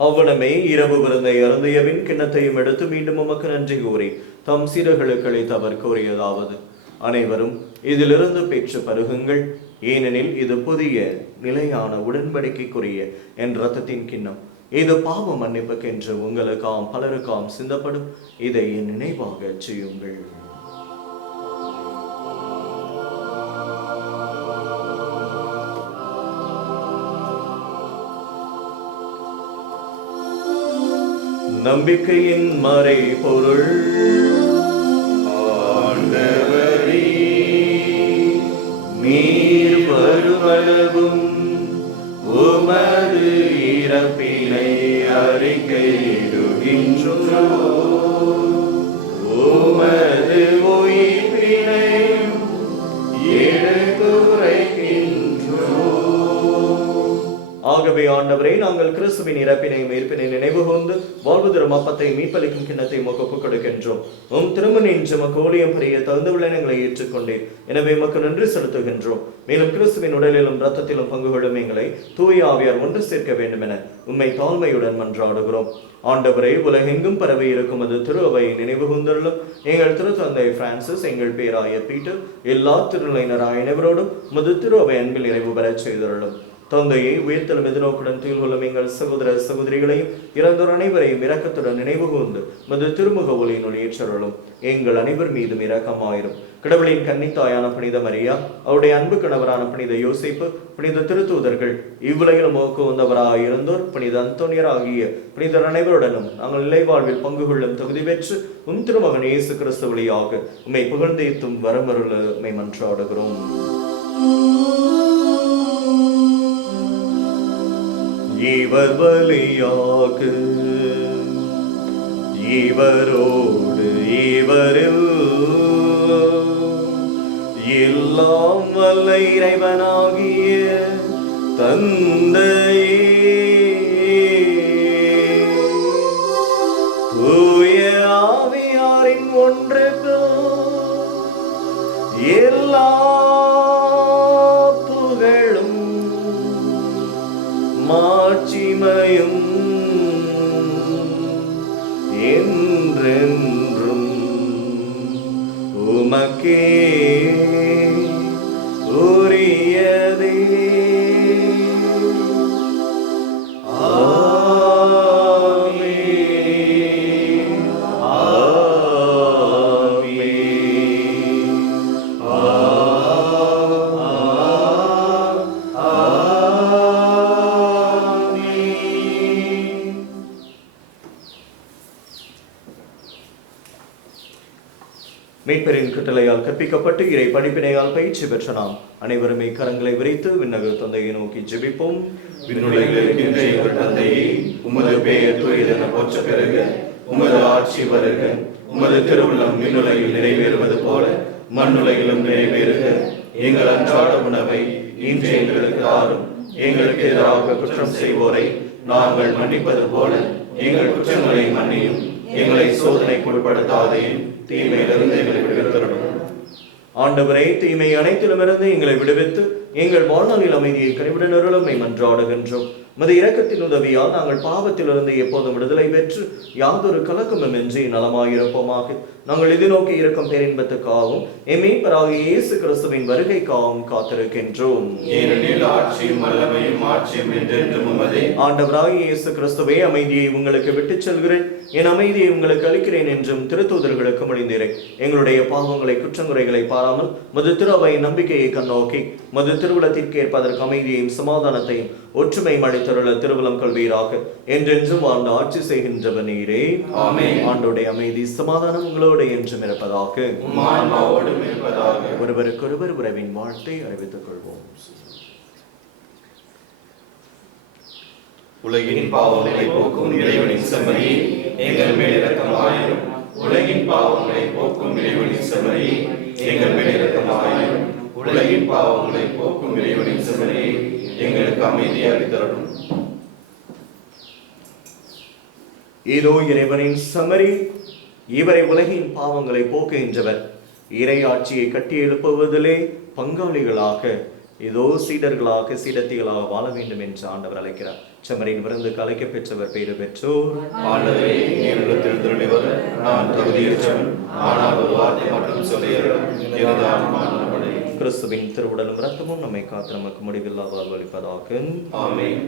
அவ்வளமே இரவு விருந்தை அருந்தியவின் கிண்ணத்தையும் எடுத்து மீண்டும் உமக்கு நன்றி கூறி தம் சீடர்களுக்கு அளித்து அவர் கூறியதாவது: அனைவரும் இதிலிருந்து பெற்று பருகுங்கள், ஏனெனில் இது புதிய நிலையான உடன்படிக்கைக்குரிய என் இரத்தத்தின் கிண்ணம். இது பாவ மன்னிப்புக்கென்று உங்களுக்காம் பலருக்காம் சிந்தப்படும். இதை என் நினைவாக செய்யுங்கள். நம்பிக்கையின் மறை பொருள். ஆண்டவரே, நீர் வருவளவும் உமது இறப்பினை அறிக்கையிடுகின்றோம், உமது உயிர்ப்பினை எடுத்துரைக்கின்றோம். ஆகவே ஆண்டவரே, நாங்கள் கிறிஸ்துவின் இறப்பினையும் உயிர்ப்பினை நினைவு கூர்ந்து வாழ்வு தரும் அப்பத்தை மீட்பளிக்கும் கிண்ணத்தை உமக்கு ஒப்புக் கொடுக்கின்றோம். உம் திருமணின் உமக்கு ஊழியம் புரிய தகுந்த விளையங்களை ஏற்றுக்கொண்டேன். எனவே உமக்கு நன்றி செலுத்துகின்றோம். மேலும் கிறிஸ்துவின் உடலிலும் இரத்தத்திலும் பங்கு கொள்ளும் எங்களை தூய ஆவியார் ஒன்று சேர்க்க வேண்டும் என உம்மை தாழ்மையுடன் மன்றாடுகிறோம். ஆண்டவரே, உலகெங்கும் பரவி இருக்கும் அது திரு அவையை நினைவு கூர்ந்தருளும். எங்கள் திருத்தந்தை பிரான்சிஸ், எங்கள் பேராய பீட்டர், எல்லா திருநிலையினராய் அனைவரோடும் முது திரு அவை அன்பில் நிறைவு பெறச் செய்தருளும். தந்தையை உயிர்த்தலும் எதிர்நோக்குடன் துயில் கொள்ளும் எங்கள் சகோதர சகோதரிகளையும் இறந்தோர் அனைவரையும் இரக்கத்துடன் நினைவு கூர்ந்து மது திருமுக ஒளியினுள் ஏற்றருளும். எங்கள் அனைவர் மீதும் இரக்கமாயிரும். கடவுளின் கன்னித்தாயான புனித மரியா, அவருடைய அன்பு கணவரான புனித யோசேப்பு, புனித திருத்தூதர்கள், இவ்வுலகில் மோக்கு வந்தவராயிருந்தோர் புனித அந்தோனியர் ஆகிய புனிதர் அனைவருடனும் நாங்கள் நிலைவாழ்வில் பங்கு கொள்ளும் தகுதி பெற்று உம் திருமகன் இயேசு கிறிஸ்து வழியாக உம்மை புகழ்ந்தேத்தும் வரமருள உம்மை மன்றாடுகிறோம். இவர் வழியாக இவரோடு இவரில் எல்லாம் வல்ல இறைவனாகிய தந்தையே, தூய ஆவியாரின் ஒன்றிப்பில் எல்லா புகழும் மாட்சிமையும் என்றென்றும் உமக்கே உரியதே. மீட்பரின் கட்டளையால் கற்பிக்கப்பட்டு இறை படிப்பினையால் பயிற்சி பெற்ற நாம் அனைவருமே கரங்களை விரித்து விண்ணக தந்தையை நோக்கி ஜெபிப்போம். விண்ணுலகில் இருக்கின்ற எங்கள் தந்தையே, உமது பெயர் தூயதென போற்ற பெறுக. உமது ஆட்சி வருக. உமது திருவுள்ளம் விண்ணுலகில் நிறைவேறுவது போல மண்ணுலகிலும் நிறைவேறுக. எங்கள் அன்றாட உணவை இன்று எங்களுக்கு தாரும். எங்களுக்கு எதிராக குற்றம் செய்வோரை நாங்கள் மன்னிப்பது போல எங்கள் குற்றங்களை மன்னியும். எங்களை சோதனைக்கு உட்படுத்தாதையும் தீமையிலிருந்து எங்களை விடுவித்தருளும். ஆண்டவரே, தீமை அனைத்திலுமிருந்து எங்களை விடுவித்து எங்கள் வாழ்நாளில் அமைதியை கனிவுடன் அருளுமை மன்றாடுகின்றோம். மது இரக்கத்தின் உதவியால் நாங்கள் பாவத்திலிருந்து எப்போதும் விடுதலை பெற்று யாதொரு கலக்கமும் இன்றி நலமாயிருப்போமாக. நாங்கள் எதிர்நோக்கி இருக்கும் பேரின்பத்துக்காகவும் எம்மீட்பராகிய இயேசு கிறிஸ்துவின் வருகைக்காகவும் காத்திருக்கின்றோம். ஏனெனில் ஆட்சியும் வல்லமையும் மாட்சியும் என்றென்றும் உமதே. ஆண்டவராகிய இயேசு கிறிஸ்துவே, அமைதியை உங்களுக்கு விட்டுச் செல்கிறேன், என் அமைதியை உங்களுக்கு அளிக்கிறேன் என்றும் திருத்தூதர்களுக்கு மொழிந்தீரேன். எங்களுடைய பாவங்களை குற்றங்குறைகளை பாராமல் மது திருவை நம்பிக்கையை கண்ணோக்கி மது திருவுளத்திற்கு அதற்கு அமைதியையும் சமாதானத்தையும் ஒற்றுமை மடைத்தருள திருவுளம் கொள்வீராக. என்றென்றும் ஆண்டு ஆட்சி செய்கின்றவர் நீரே. ஆமென். ஆண்டோடைய அமைதி சமாதானம் உங்களோடு என்றும் இருப்பதாக. ஒருவருக்கொருவர் உறவின் வாழ்த்தை அறிவித்துக் கொள்வோம். உலகின் பாவங்களை போக்கும் இறைவனின் செம்மறியே, எங்கள் மேல் இரக்கமாயிரும். உலகின் பாவங்களை போக்கும் இறைவனின் செம்மறியே, எங்கள் மேல் இரக்கமாயிரும். உலகின் பாவங்களை போக்கும் இறைவனின் செம்மறியே, எங்களுக்கு அமைதியை அளித்தருளும். இதோ இறைவனின் செம்மறி, இவரை உலகின் பாவங்களை போக்குகின்றவர். இறை ஆட்சியை கட்டி எழுப்புவதிலே பங்காளிகளாக இதோ சீடர்களாக சீடத்திகளாக வாழ வேண்டும் என்று ஆண்டவர் அழைக்கிறார். செம்மறியின் விருந்துக்கு அழைக்க பெற்றவர் பேறு பெற்றோர். ஆண்டவரே, என்னிடத்தில் திரும்பி வர நான் தகுதியற்றவன். ஆனால் ஒரு வார்த்தை மட்டும் சொல்லியருளும், எனது ஆன்மா நலமடையும். கிறிஸ்துவின் திருவுடலும் இரத்தமும் நம்மை காத்து நமக்கு முடிவில்லா வாழ்வளிப்பதாக. ஆமென்.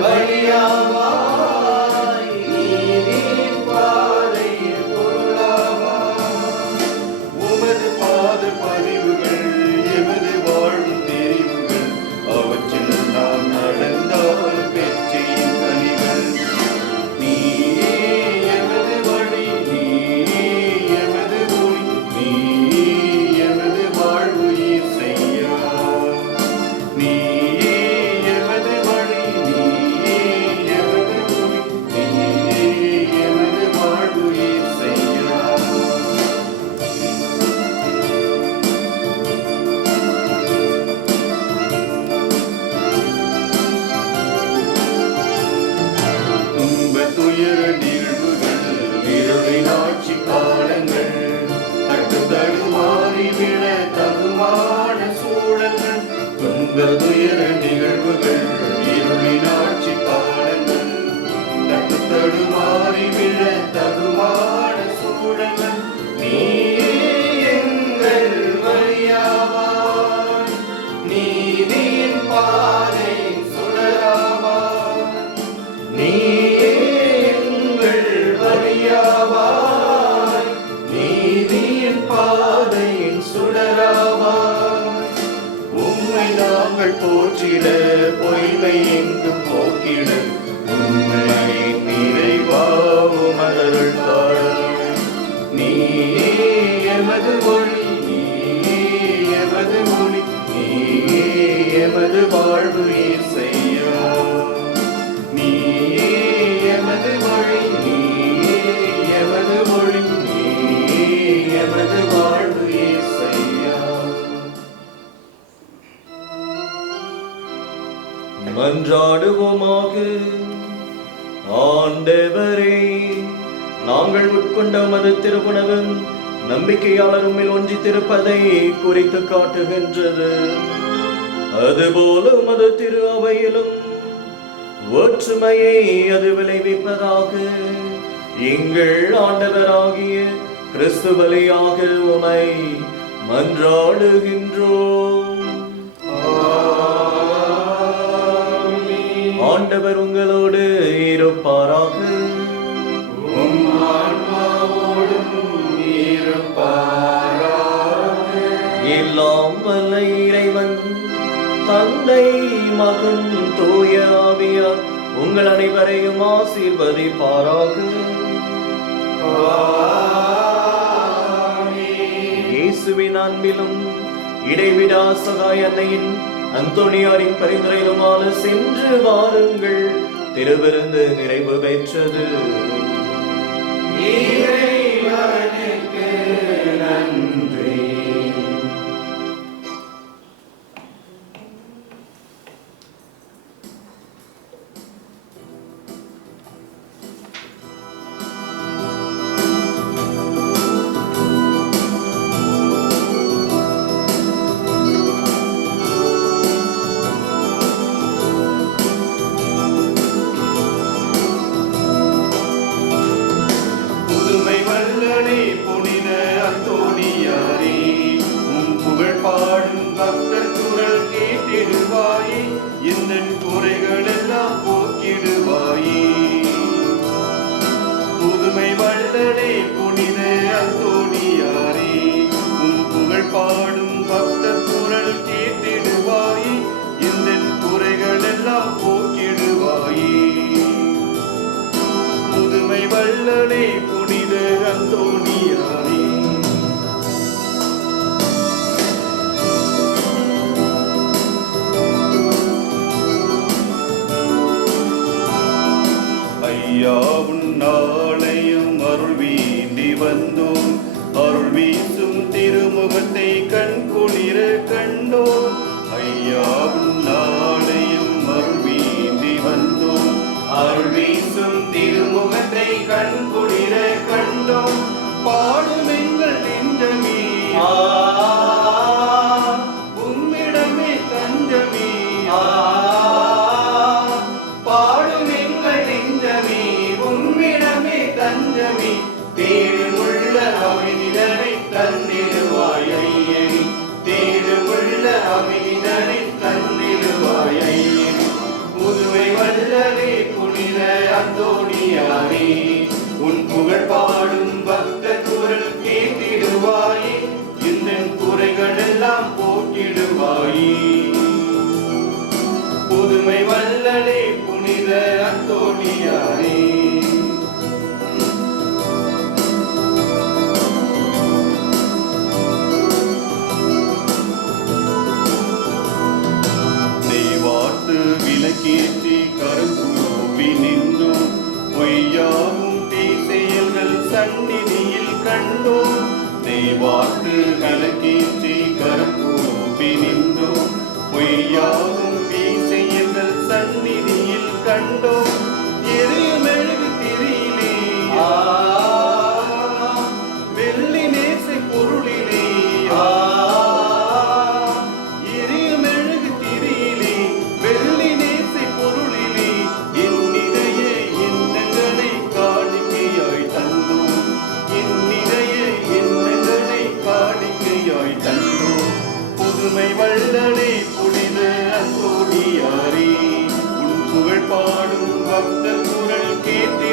வழியாவாய் துன்ப துயர நிகழ்வுகள் இருளின் ஆட்சி காலங்கள் தட்டு தடுமாறி விழ தகுமான சூழல்கள் நீயே எங்கள் வழியாவாய் நீதியின் பாதை சுடராவாய் நீயே எங்கள் வழியாவாய் நீதியின் பாதையின் சுடராவாய் உம்மை நாங்கள் போற்றிட பொய்மை எங்கும் போக்கிட உண்மையின் நிறைவாவும் அதருள் தாரும் நீயே எமது ஒளி நீயே எமது ஒளி நீயே எமது வாழ்வு இசையா நீயே எமது ஒளி நீயே எமது ஒளி நீயே எமது வாழ்வு இசையா. மன்றாடுவோமாக. ஆண்டவரே, நாங்கள் உட்கொண்ட மது திருவுணவு நம்பிக்கையாளர் மேல் ஒன்றித்திருப்பதை குறித்து காட்டுகின்றது. அதுபோல மது திரு அவையிலும் ஒற்றுமையை அது விளைவிப்பதாக எங்கள் ஆண்டவராகிய கிறிஸ்து வழியாக உமை மன்றாடுகின்றோம். ஆண்டவர் உங்களோடு இருப்பாராக. உம் ஆன்மாவோடும் இருப்பாராக. எல்லாம் வல்ல இறைவன் தந்தை மகன் தூய ஆவியார் உங்கள் அனைவரையும் ஆசீர்வதிப்பாராக. இயேசுவின் அன்பிலும் இடைவிடா சகாய அன்னையின் அந்தோணியாரின் பரிந்துரையிலுமான சென்று வாருங்கள். திருவிருந்து நிறைவு பெற்றது. இறைவனுக்கு நன்றி. புதுமை வல்லனே புனித அந்தோணியாரே, உம் புகழ் பாடும் பக்தர் குரல் கேட்டிடுவாயே, எந்தன் குறைகள் எல்லாம் போக்கிடுவாயே. புதுமை வல்லனே புனித அந்தோணியாரே, உம் புகழ் பாடும் பக்தர் குரல் கேட்டிடுவாயே, எந்தன் குறைகள் எல்லாம் போக்கிடுவாயே. புதுமை வல்லனே புனித அந்தோணியாரே. ஐயா உன் ஆலயம் அருள் வீண்டி வந்தோம், அருள் வீசும் திருமுகத்தை கண் குளிர கண்டோம். ஐயா உன் ஆலயம் அருள் வீண்டி வந்தோம், அருள் வீசும் திருமுகத்தை கண் குளிர கண்டோம். பாடும் எங்கள் நெஞ்சமே உம்மிடமே தஞ்சமே. பாடும் எங்கள் நெஞ்சமே உம்மிடமே தஞ்சமே. தேடுமுள்ள அமைதிதனை தந்திடுவாய் ஐயனி, தேடுமுள்ள அமைதிதனை தந்திடுவாய் ஐயனி. புதுமை வல்லனே புனித அந்தோணியாரே, உன் புகழ் பாடும் பக்த குரல் கேட்டிடுவாயே, இந்த குறைகள் எல்லாம் போக்கிடுவாயே. புதுமை வல்லனே புனித அந்தோணியாரே. தேவாட்டு விளக்கேற்றி கருங்கூப்பி நின்றோம், பொய்யாவும் தீசெயல்கள் சந்நிதியில் கண்டோம். தேவாட்டு விளக்கேற்றி கருங்கூப்பி நின்றோம், பொய்யாவும் தீசெயல்கள் சந்நிதியில் கண்டோம். எரியுமெழுகு திரியிலே வெள்ளி நேசை பொருளிலே, எரியுமெழுகு திரி பாடும் பக்தர் குரல் கேட்டு